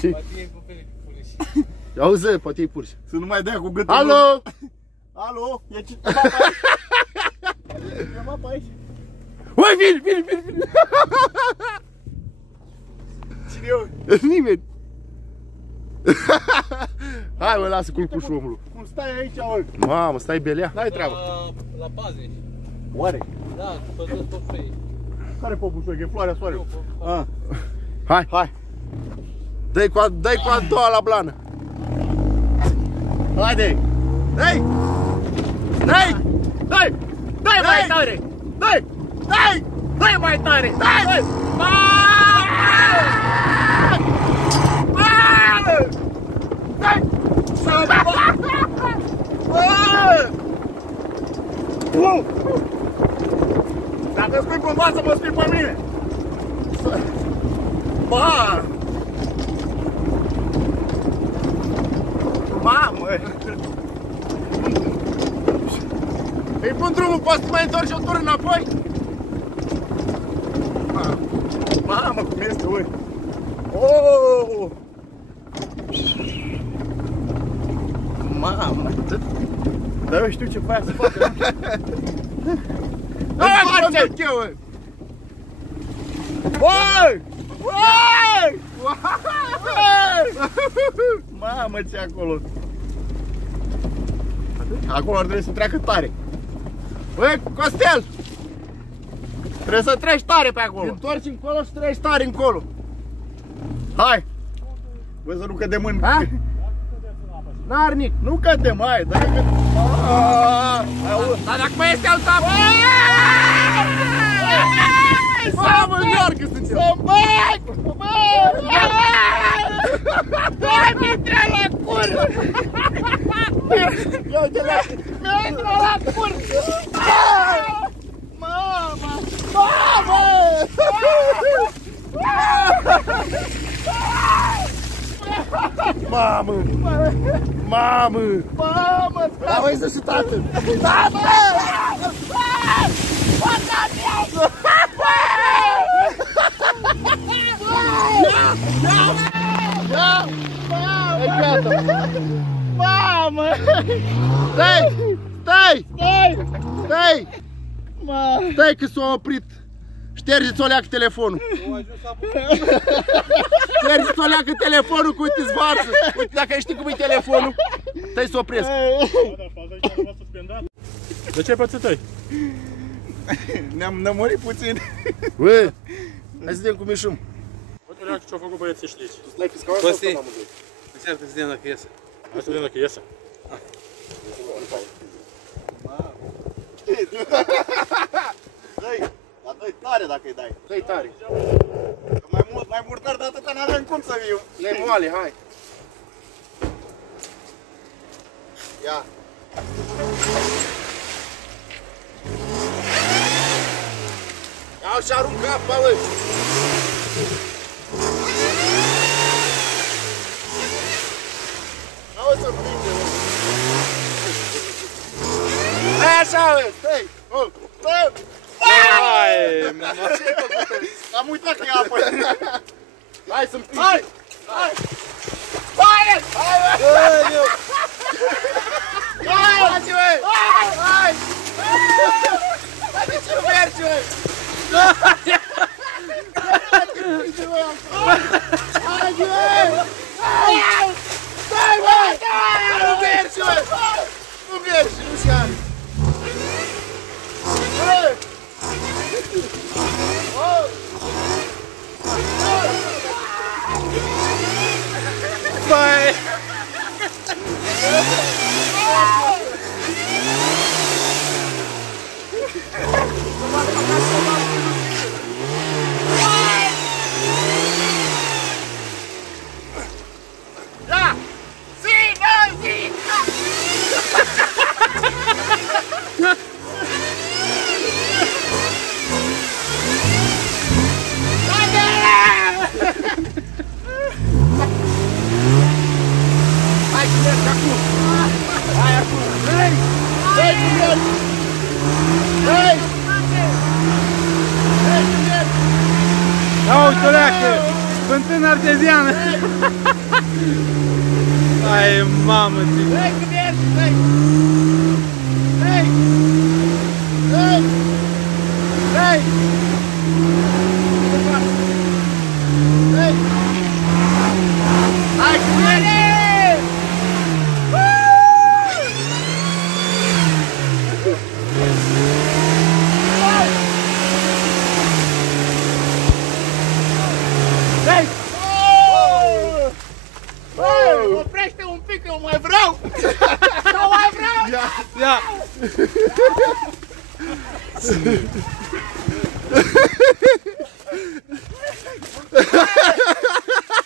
Ce? Auzi, poate e purși. Să nu mai dea cu gâtul. Alo! Alo, e cineva pe aici? E cineva pe aici? Ui, vine! Cine eu? Nimeni! Hai mă, lasă culcușul omului. Cum stai aici, mă? Mamă, stai belea? N-ai treabă. La baze. Oare? Da, păzesc păpușei. Care păpușoi? E floarea soarelui. Hai! Dă-i cu a doua la blană. Haide! Dai! Dai mai tare! Dai mai tare! Dai! Dacă spui cumva să mă spui pe mine! Ba! Mamă! Îi pun drumul, poți să mai întorci o tură înapoi? Mamă, cum este, ui! Oh! Mamă! Dar eu știu ce voia să facă. Întoarce! Ui! Mamă, ce acolo! Acolo ar trebui să treacă tare. Băi, Costel! Trebuie să treci tare pe acolo. Te întorci încolo și treci tare încolo. Hai! Bă, să nu cădem în... Ha? N-arnic! Nu cădem, hai! Dar dacă mai este al tău... Mamă, neargă să-ți iau! Dai, mi-intră la cur! Mi-intră la cur! Mamă! Mamă! Da, băi, să și tată! E gata! Mamă! Stai! Stai că s-a oprit! Ștergeți o leacă telefonul! Ștergeți o leacă telefonul, că uite-ți varsă! Uite, dacă știi cum e telefonul, stai să opresc! De ce pățit tăi? ne-am nămurit puțin. Bă, hai să vedem cum ieșim! Uite leacă ce-au făcut băieții ăștia aici. Stai pe scaun sau stăm amândoi? Încearcă să vedem dacă iese. Hai să vedem dacă iese. Dă-i, dar dă-i tare dacă îi dai. Dă-i tare! Mai murdar de atâta n-avem cum să viu. Le moale, hai! Ia! Ia și aruncă apa, băi! Auzi să prinde, bă! Hai așa, bă! Stai! Hai, mă. Ce-ai făcut? Am uitat că e apă. Hai să-mi prinde! Hai! Hai! Hai! Hai, băi! Hai! Hai, de ce nu mergi, băi? Hai, băi! Stai, băi! Nu mergi, băi! Nu mergi, Lucian! Băi! Hai că mergi acum! Hai acum! Hai! Hai că mergi! Hai! Hai că mergi! Ia uite, leacă! Fântână arteziană! Hai, mamă! Hai că mergi! Hai! Dai! Dai! Hai cu ele! Dai! Oprește un pic, eu mai vreau! Nu mai vreau! Ia!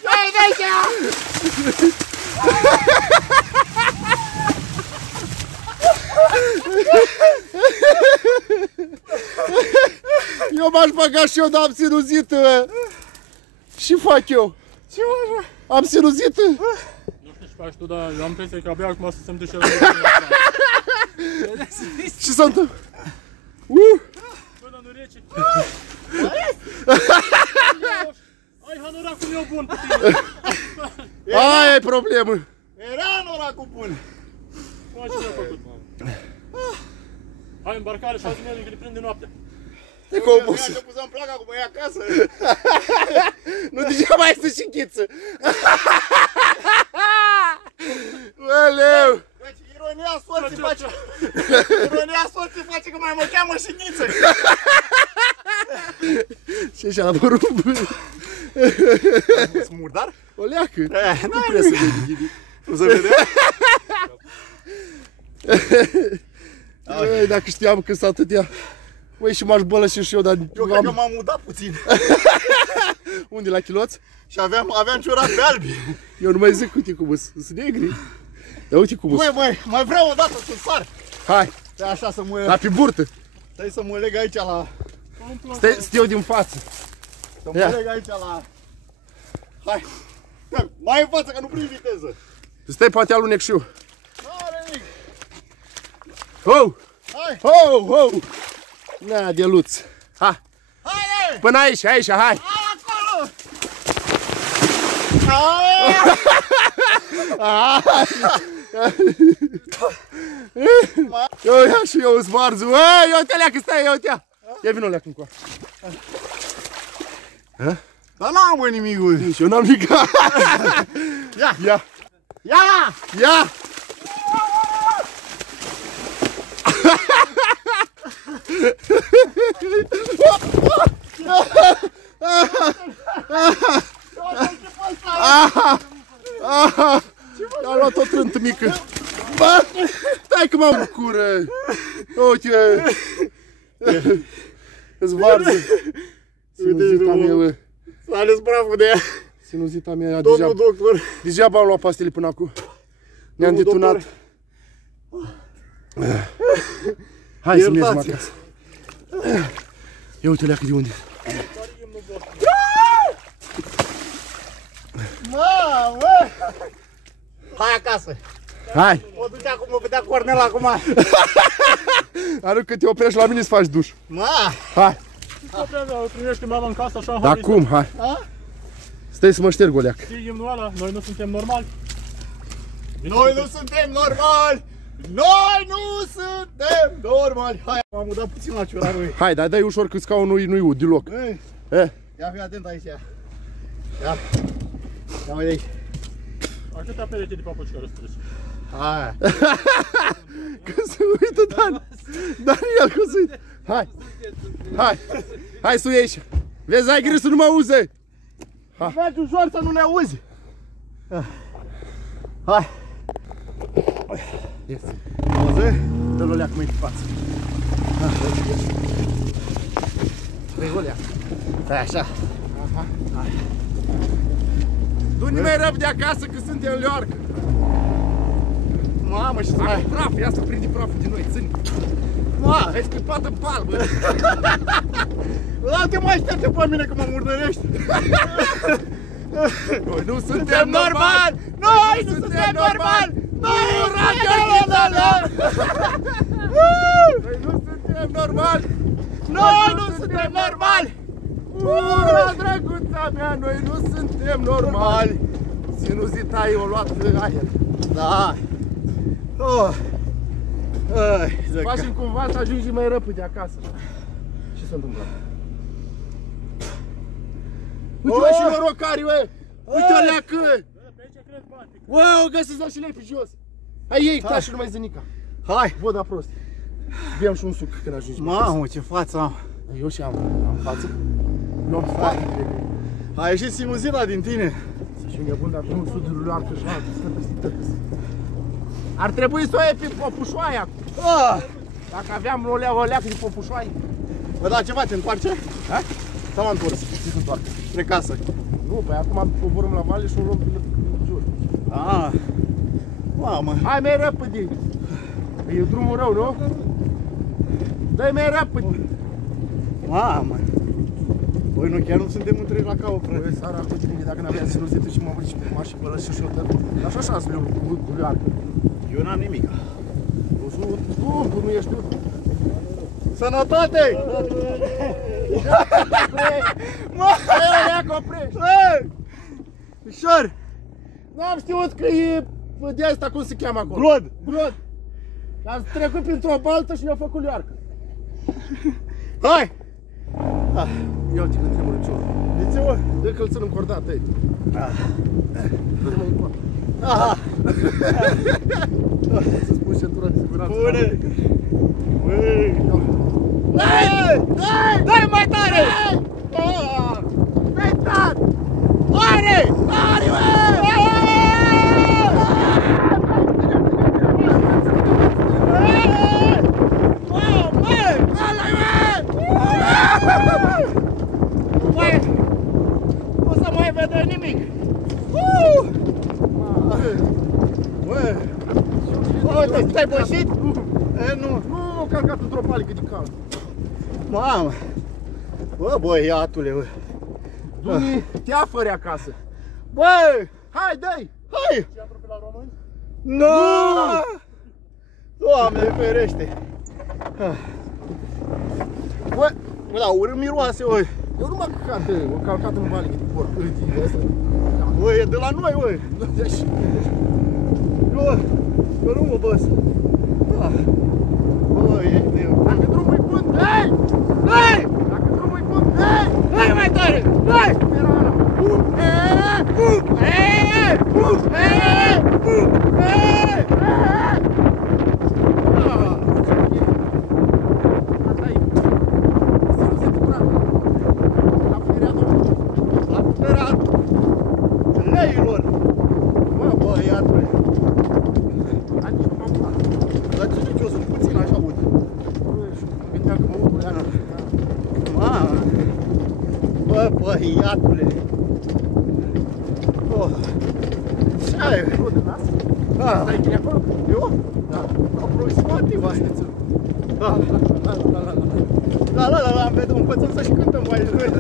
Dai, dai, ia! Eu m-aș băga și eu, dar am sinuzită. Și fac eu. Ce mă? Am sinuzită. Nu știu ce faci tu, dar eu am impresia că abia acum să se-mi duce la Ce s-a întâmplat? până nu rece. Ai hanoracul meu bun cu tine. Aia e problemă. Era noracul bun! Cum ce mi-a făcut? Hai îmbarcare și azi mele că le prinde noaptea. E că obos. Să pusam placa cu băia acasă! Nu degeaba este și ghiță. Aleu. Deci ironia sorții face... Ironia sorții face că mai mă cheamă și Ghiță! Și așa la porumb. Sunt murdar? O leacă. Nu trebuie să vezi. Nu se vede? Ei, dacă știam că s-a atâtea. Măi, și m-aș bălăși și eu, dar... Eu cred că m-am mutat puțin. Unde, la chiloți? Și aveam ciorapi pe albi. Eu nu mai zic, uite cum sunt negri. Ia uite cum sunt. Băi, mai vreau o dată să sar. Hai, Stai așa să mă... la pe burtă. Stai să mă leg aici la... Stai eu din față. Să mă leg aici la... Hai. Mai în față că nu prind viteză. Stai, poate alunec și eu. N-are nimic. Oh! Hai. Oh, oh! Na, de luț. Ha! Haide! Până aici, aici, hai! Acolo! Eu ia și eu zbarzu. Ei, ia-te leacă, stai, ia-te ia. Ia vină leacă încoa. Dar n-am bă nimic, bă. Nici eu n-am nimic. Ia! Ia! Ia! Ia! Am luat o trântă mică. Bă, stai că m-am bucură. Uite. Îți varză. Sinuzita mea, bă. S-a ales bravo de ea. Sinuzita mea, Domnul doctor. degeaba am luat pastile până acum. Ne-am detunat. Hai să mergem acasă. Ia uite leacă de unde. Mamă! Hai acasă. Hai! O ducea cum mă vedea Cornel acum. Anu că te oprești la mine să faci duș. Ma! Hai! Primește mama în casă așa. Dar cum? Hai! Stai să mă șterg o leacă. Știi imnul ăla? Noi nu suntem normali. Noi nu suntem normali! Noi nu suntem normali! Hai, m-am mutat puțin la ciorarul. Hai, dar dai ușor că scaunul nu-i ud deloc. Ia fi atent aici. Ia. Ia uite aici. Atâta perete de papuci care strâși. Hai. Că se uită Daniel, că se uită. Hai! Hai! Hai să aici! Vezi, ai grijă să nu mă auzi! Mergi ușor să nu ne auzi. Hai. Yes. Auzi? Dă-l o leacă mai pe față. Dă-i o leacă. Stai așa. Du-ne mai răbde acasă că suntem în leoarcă. Mamă, și Hai, praf, ia să prinde praful din noi, ține. Ma! Ai scăpat în palmă. Ăla te mai așteaptă pe mine că mă murdărești. Noi nu suntem normali! Noi nu suntem normali! Noi nu suntem normali! Noi nu suntem normali! Noi nu suntem normali! Ura, drăguța mea, noi nu suntem normali! Sinuzita i-o luat aer. Da! Oh. Facem cumva să ajungem mai repede acasă. Și se întâmplă? Uite-o și norocari, bă! Uite-o leacă! Wow, găsesc la și lei pe jos! Hai ei, ta și nu mai zi nica. Hai! Bă, da prost. Beam și un suc când ajungi. Mamă, ce față am! Eu și am față. Nu am față. A ieșit sinuzita din tine. Să și nebun, dar nu sudul lui Arcă și altă. Ar trebui să o iei pe popușoaia. Dacă aveam o leacă de popușoaie. Bă, da, ce faci? Întoarce? Ha? Sau m-am întors? Ce se întoarcă? Spre casă. Nu, păi acum coborâm la vale și o luăm pe jos. Mamă. Hai mai repede. E drumul rău, nu? Dă-i mai repede. Mamă. Băi, nu, chiar nu suntem întregi la cau, frate. Băi, săracul de mine, dacă n-aveam sinuzită și m-am văzut și pe mașini pe ăla și șotă. Dar și așa să le-am cu learcă. Eu n-am nimic. Nu ești tu. Sănătate! Mă, leacă, oprești! Ușor! N-am știut că e de asta, cum se cheamă acolo? Glod! Glod! Am trecut printr-o baltă și ne-a făcut learcă. Hai! Ia uite că tremură ciorul. De ce, mă? Dă că-l țin încordat, ei. Dă-te mai încoa. Să-ți pun centura de siguranță. Pune! Băi! Dai mai tare! Dai, tat! Are! Are, bă! Nu se mai vede nimic! Uite, stai bășit? Nu. Nu, m-am calcat într-o palică de cald. Mamă! Bă, băiatule, bă! Du-mi teafări acasă. Bă! Hai, dă-i! Hai! Nu! Doamne, ferește! Bă, da, urât miroase, bă! Eu nu m-am căcat, m-am calcat în palică de porc. Uite, asta. Bă, e de la noi, bă! Deci, Eu nu mă băs! Bă, e de... dacă drumul e bun, dă-i! Dai! Dacă drumul e bun, dă-i! Dai mai tare! Dai! Era ăla. Asta e. Sinuzită curată. La puterea Domnului. La puterea leilor! Bă, băiatule! Hai, nici nu m-am bucat. Dar ce zici, eu sunt puțin așa aud? Și gândeam că mă urmă. Mamă! Bă, băiatule! Oh. Ce ai? Nu, de nas? Stai bine acolo? Eu? Da. Aproximativ asta. Da. La. La, învățăm să-și cântăm mai repede.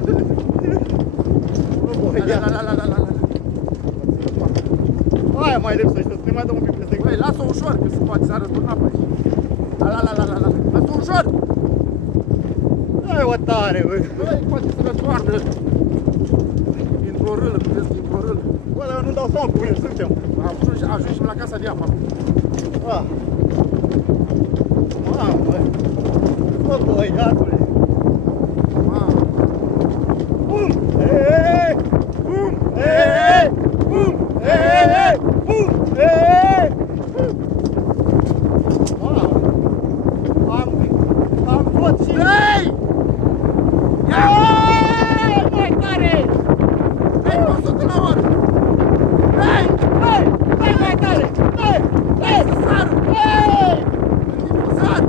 La. Aia mai lipsă și să ne mai dăm un pic peste. Băi, lasă-o ușor, că se poate să răturna pe aici. La. Lasă-o ușor! Ai o tare, băi. Băi, poate să rătoarnă. Dintr-o râlă, vedeți, dintr-o râlă. Bă, dar eu nu dau seama cu unde suntem. Ajungem la casa de apă acum. Ah. Mamă, bă. Bă, băiatule. Mamă. Bum! Eee! Bum! Eee! Bum! Eee! Bum! Eee! Am tot și... Ei! Dai mai tare! Ei, 100 la oră! Ei! Dai mai tare! Dai! Să sară! Dai! Sar!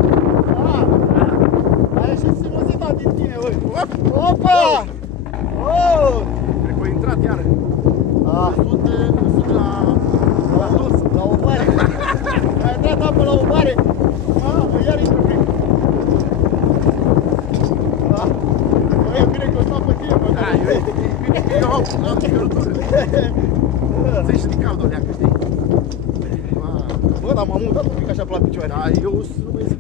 A ieșit sinuzita din tine, băi. Opa! Oh! Cred că a intrat iară. Ah. Sunt la dos. La o mare. Ai dat apă la o mare. Mamă, iar ești pe fric. Băi, e bine că o stau pe tine, bă. Da, eu am temperatură. Ți-ai și din cald o leacă, știi? Bă, dar m-am mutat un pic așa pe la picioare. Da, eu nu mai zic.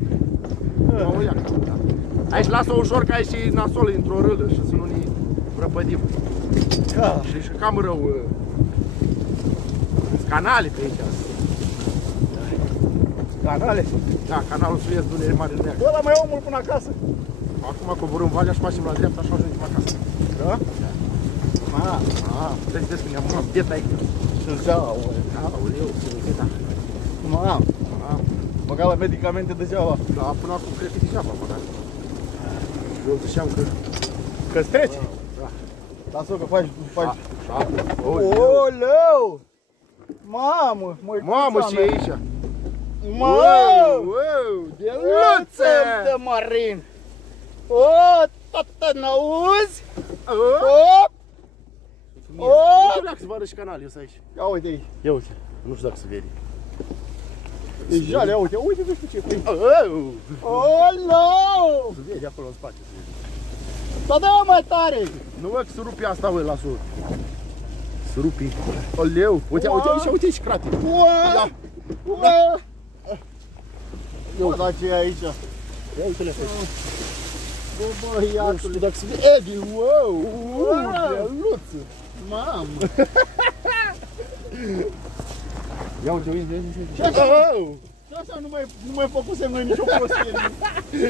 Am o leacă. Aici lasă-o ușor, că ai și nasol într-o râlă și să nu ne prăpădim. Și cam rău. Canale pe aici. Canale? Da, canalul Suez, Dunăre Mare Neagră. Bă, dar mai iau omul până acasă. Acum coborâm valea și facem la dreapta și ajungem acasă. Da? Puteți vedeți când ne-am bieta aici. Aoleu, se vede. Mamă. Băga la medicamente degeaba. Da, până acum cred că degeaba, mă, da. Eu ziceam că... Că-ți treci? Da. Lasă-o că faci... Oleu! Mamă, Mamă, ce e aici? De luță de marin! O, tată, n-auzi? Nu știu dacă se vadă și canal, eu sunt aici. Ia uite aici. Ia uite, nu știu dacă se vede. E jale, ia uite, uite, vezi ce e. Se vede acolo în spate, se vede. Da, da, mai tare! Nu văd că se rupi asta, băi, lasă-o. Se rupi. Oleu, uite aici, uite aici crate. Ia uite ce e aici. Ia uite-le aici. Bă, Nu știu băiatule. dacă se vede. Edi, de luță. Mamă. Ia uite, uite. Și așa nu mai făcusem noi nicio prostie.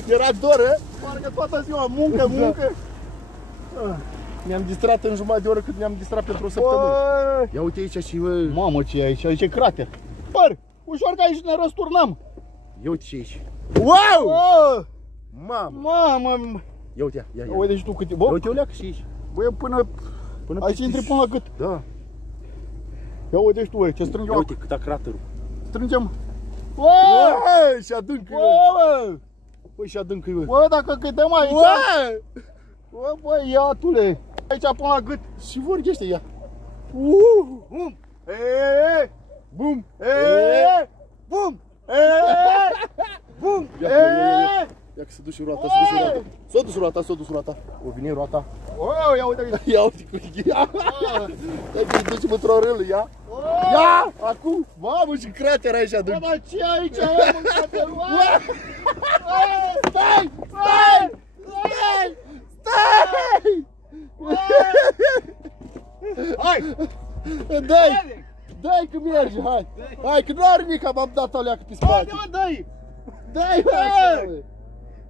Era doră. Parcă toată ziua muncă. Ne-am distrat în jumătate de oră cât ne-am distrat pentru o săptămână. Ia uite aici și bă. Mamă, ce e aici? Aici e crater. Păr, ușor că aici ne răsturnăm. Ia uite ce e aici. Wow! Mamă. Mamă! Ia uite, ia. Uite și tu câte... Ia uite o leacă și aici. Bă, până aici intri până la gât. Da. Ia uite și tu, ce strângem. Ia uite cât a craterul. Strângem. Bă, și adâncă. Băi, și adâncă. Bă, dacă cădem aici. Bă, băiatule. Aici până la gât. Și vorbește ea. Bum! Bum! Bum! Bum! Ia că se duce roata, S-a dus roata. O vine roata. Oh, ia uite aici. Ia uite cum e. Ia că se duce într-o râlă, ia. Ia! Acum! Mamă, și crater aici Bă, adânc. dar ce aici? Stai! Hai! Dai că merge, hai! Hai că nu are nici, am dat o leacă pe spate. Dai! Dai, așa, bă!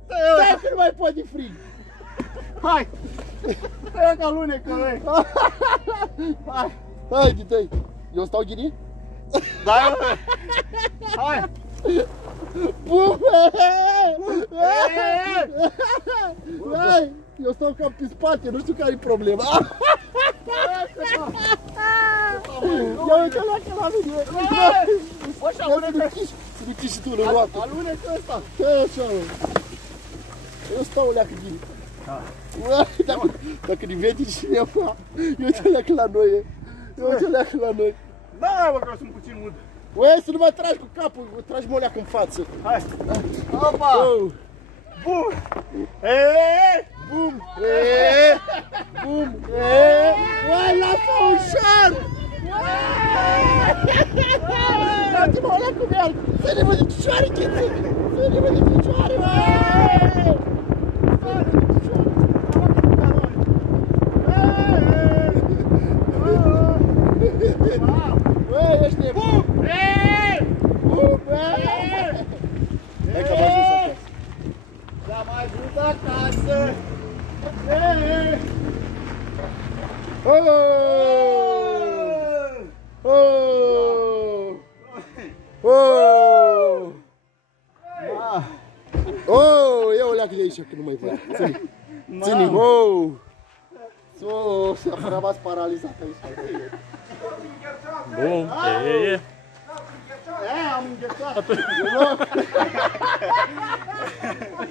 Dai că nu mai poate frig! Hai! Hai că alunecă, băi! Hai! Haide, dai! Eu stau ghini? Dai, bă! Hai! Bum! Hai! Eu stau cam pe spate, nu știu care e problema. Ia uite leacă la mine! Bă, și alunecă! Să nu chiși și tu în roată! Alunecă ăsta! Stai așa, mă! Eu stau o leacă ghini. Dacă ne vede cineva, eu te leacă la noi. Da, bă, că eu sunt puțin mult. Uai, să nu mai tragi cu capul, tragi-mă o leacă în față. Hai! Opa! Bum! Bum! Bum! Uai, lasă-o ușor! Dați-mă o leacă cu el! Ține-mă de picioare, Chițe! Ține-mă de picioare, uai! Uai, ești nebun! Bum! Bum! Hai că am ajuns acasă. Am ajuns acasă! Ia o leacă de aici, că nu mai văd. Ține-i! S-a rămas paralizat aici. Bun, Am înghețat!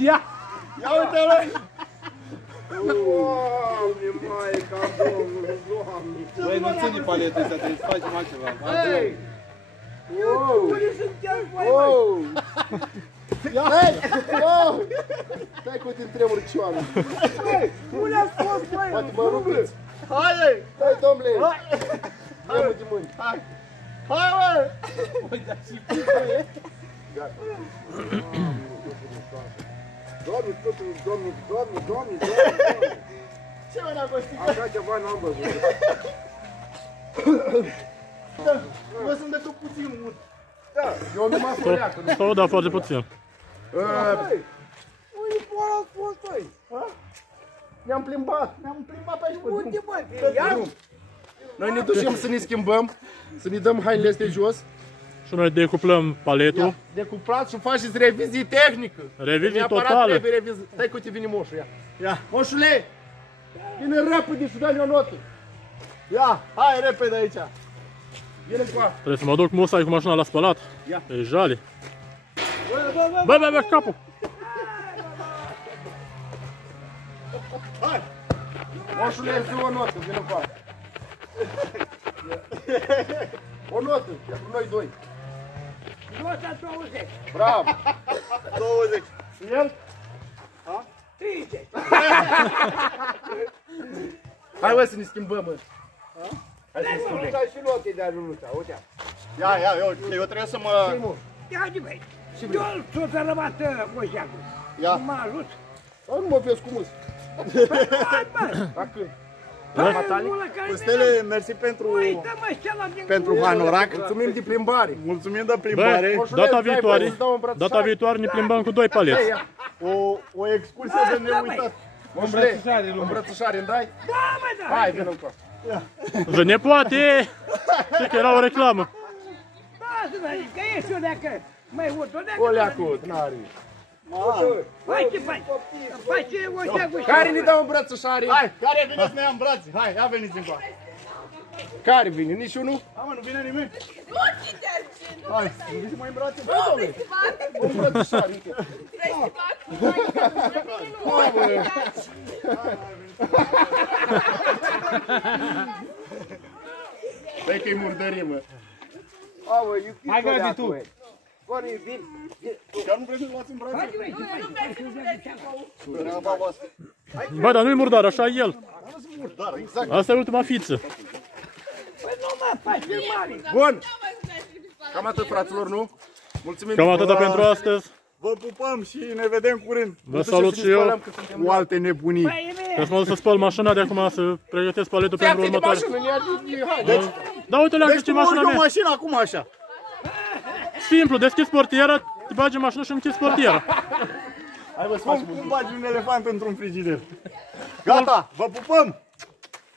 Ia! Ia uite-l! Doamne, Maica Domnului, Doamne! Băi, nu ține paleta astea, trebuie să facem altceva. Unde suntem, băi? Stai! Stai că te-mi tremur cioara. Unde ați fost, băi? Poate mă rupeți. Hai! Stai, domnule! Ia-mă de mâini. Hai, băi! Băi, dar și pupă e? Doamne, totul, Doamne! Ce mă neagostică? Așa ceva n-am văzut. Bă, sunt de tot puțin mult. Eu numai să o leacă. Sau da, foarte puțin. Unde acolo ați fost voi? Ne-am plimbat. Ne-am plimbat pe aici pe Unde, drum. mă? Pe Ia? drum. Noi ne ducem să ne schimbăm, să ne dăm hainele astea jos. Și noi decuplăm paletul. Ia, decuplat și faceți revizii tehnică. Revizii Neapărat totale. trebuie revizii. Stai că te vine moșul, ia. Ia, Moșule, vine repede și dă-ne o notă. ia, hai repede aici. Vine încoa. Trebuie să mă duc musai cu mașina la spălat. Ia. E jale. Bă, capul! Hai. Moșule, zi o notă, vine încoa. O notă, pentru noi doi. Nota 20. Bravo. 20. Și el? 30. Hai, mă, să ne schimbăm, mă. Hai să ne schimbăm. Luța și note de ajunul uite. Ia, eu trebuie să mă... Ia de băi. Eu s-o tărămată moșeagul. Ia. Nu mă ajut. Nu mă vezi cum îți. Hai, bă. Dacă... Stele, mersi pentru Uită-mă șela din pentru gură. hanorac. Mulțumim de plimbare. Mulțumim de Bă, plimbare. Moșule, data stai, viitoare, bă, să dau îmbrățișare. data viitoare ne plimbăm cu 2 paleți. Ia. O excursie de neuitat. Moșule, îmbrățișare îmi dai? Da, mă, da. Hai, vine încoa. Că ne poate! Știi că era o reclamă. Da, să vezi, că ești o leacă. Mai urât o leacă. O leacu, n-are. Hai ce faci? Faci moșeagul. Care ne dau îmbrățișare? Hai, care vine să ne ia în brațe? Hai, ia veniți încoa. Care vine? Nici unul? Hai, mă, nu vine nimeni. Nu te tergi, nu Hai, veniți mai în brațe. vrei să fac, O îmbrățișare, uite. vrei să fac, nu Stai că-i murdărimă. Hai, Gabi, tu. Chiar nu vreți să luați în brațe? Hai, băi, ce faci? Treaba voastră. Bă, dar nu-i murdar, așa e el. Dar, exact. Asta e ultima fiță. Păi nu mă faci filmare. Bun. Cam atât, fraților, nu? Mulțumim. Cam atâta pentru astăzi. Vă pupăm și ne vedem curând. Vă salut și eu. Cu alte nebunii. Păi, Trebuie să mă duc să spăl mașina de acum, să pregătesc paletul pentru Ia-te de următoare. mașină, hai. Da, uite, le-am Deci găsit cum urc mașina eu mea. mașina acum așa. Simplu, deschizi portiera, te bagi în mașină și închizi portiera. Cum bagi un elefant într-un frigider? Gata, vă pupăm!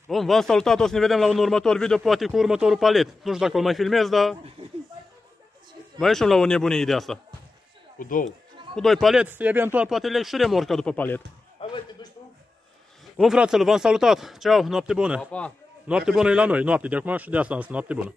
Bun, v-am salutat, o să ne vedem la un următor video, poate cu următorul palet. Nu știu dacă îl mai filmez, dar mai ieșim la o nebunie de asta. Cu două. Cu 2 paleți, eventual poate leg și remorca după palet. Bun, fraților, v-am salutat. Ceau, noapte bună. Noapte bună e la noi, noapte de acum și de asta însă, noapte bună.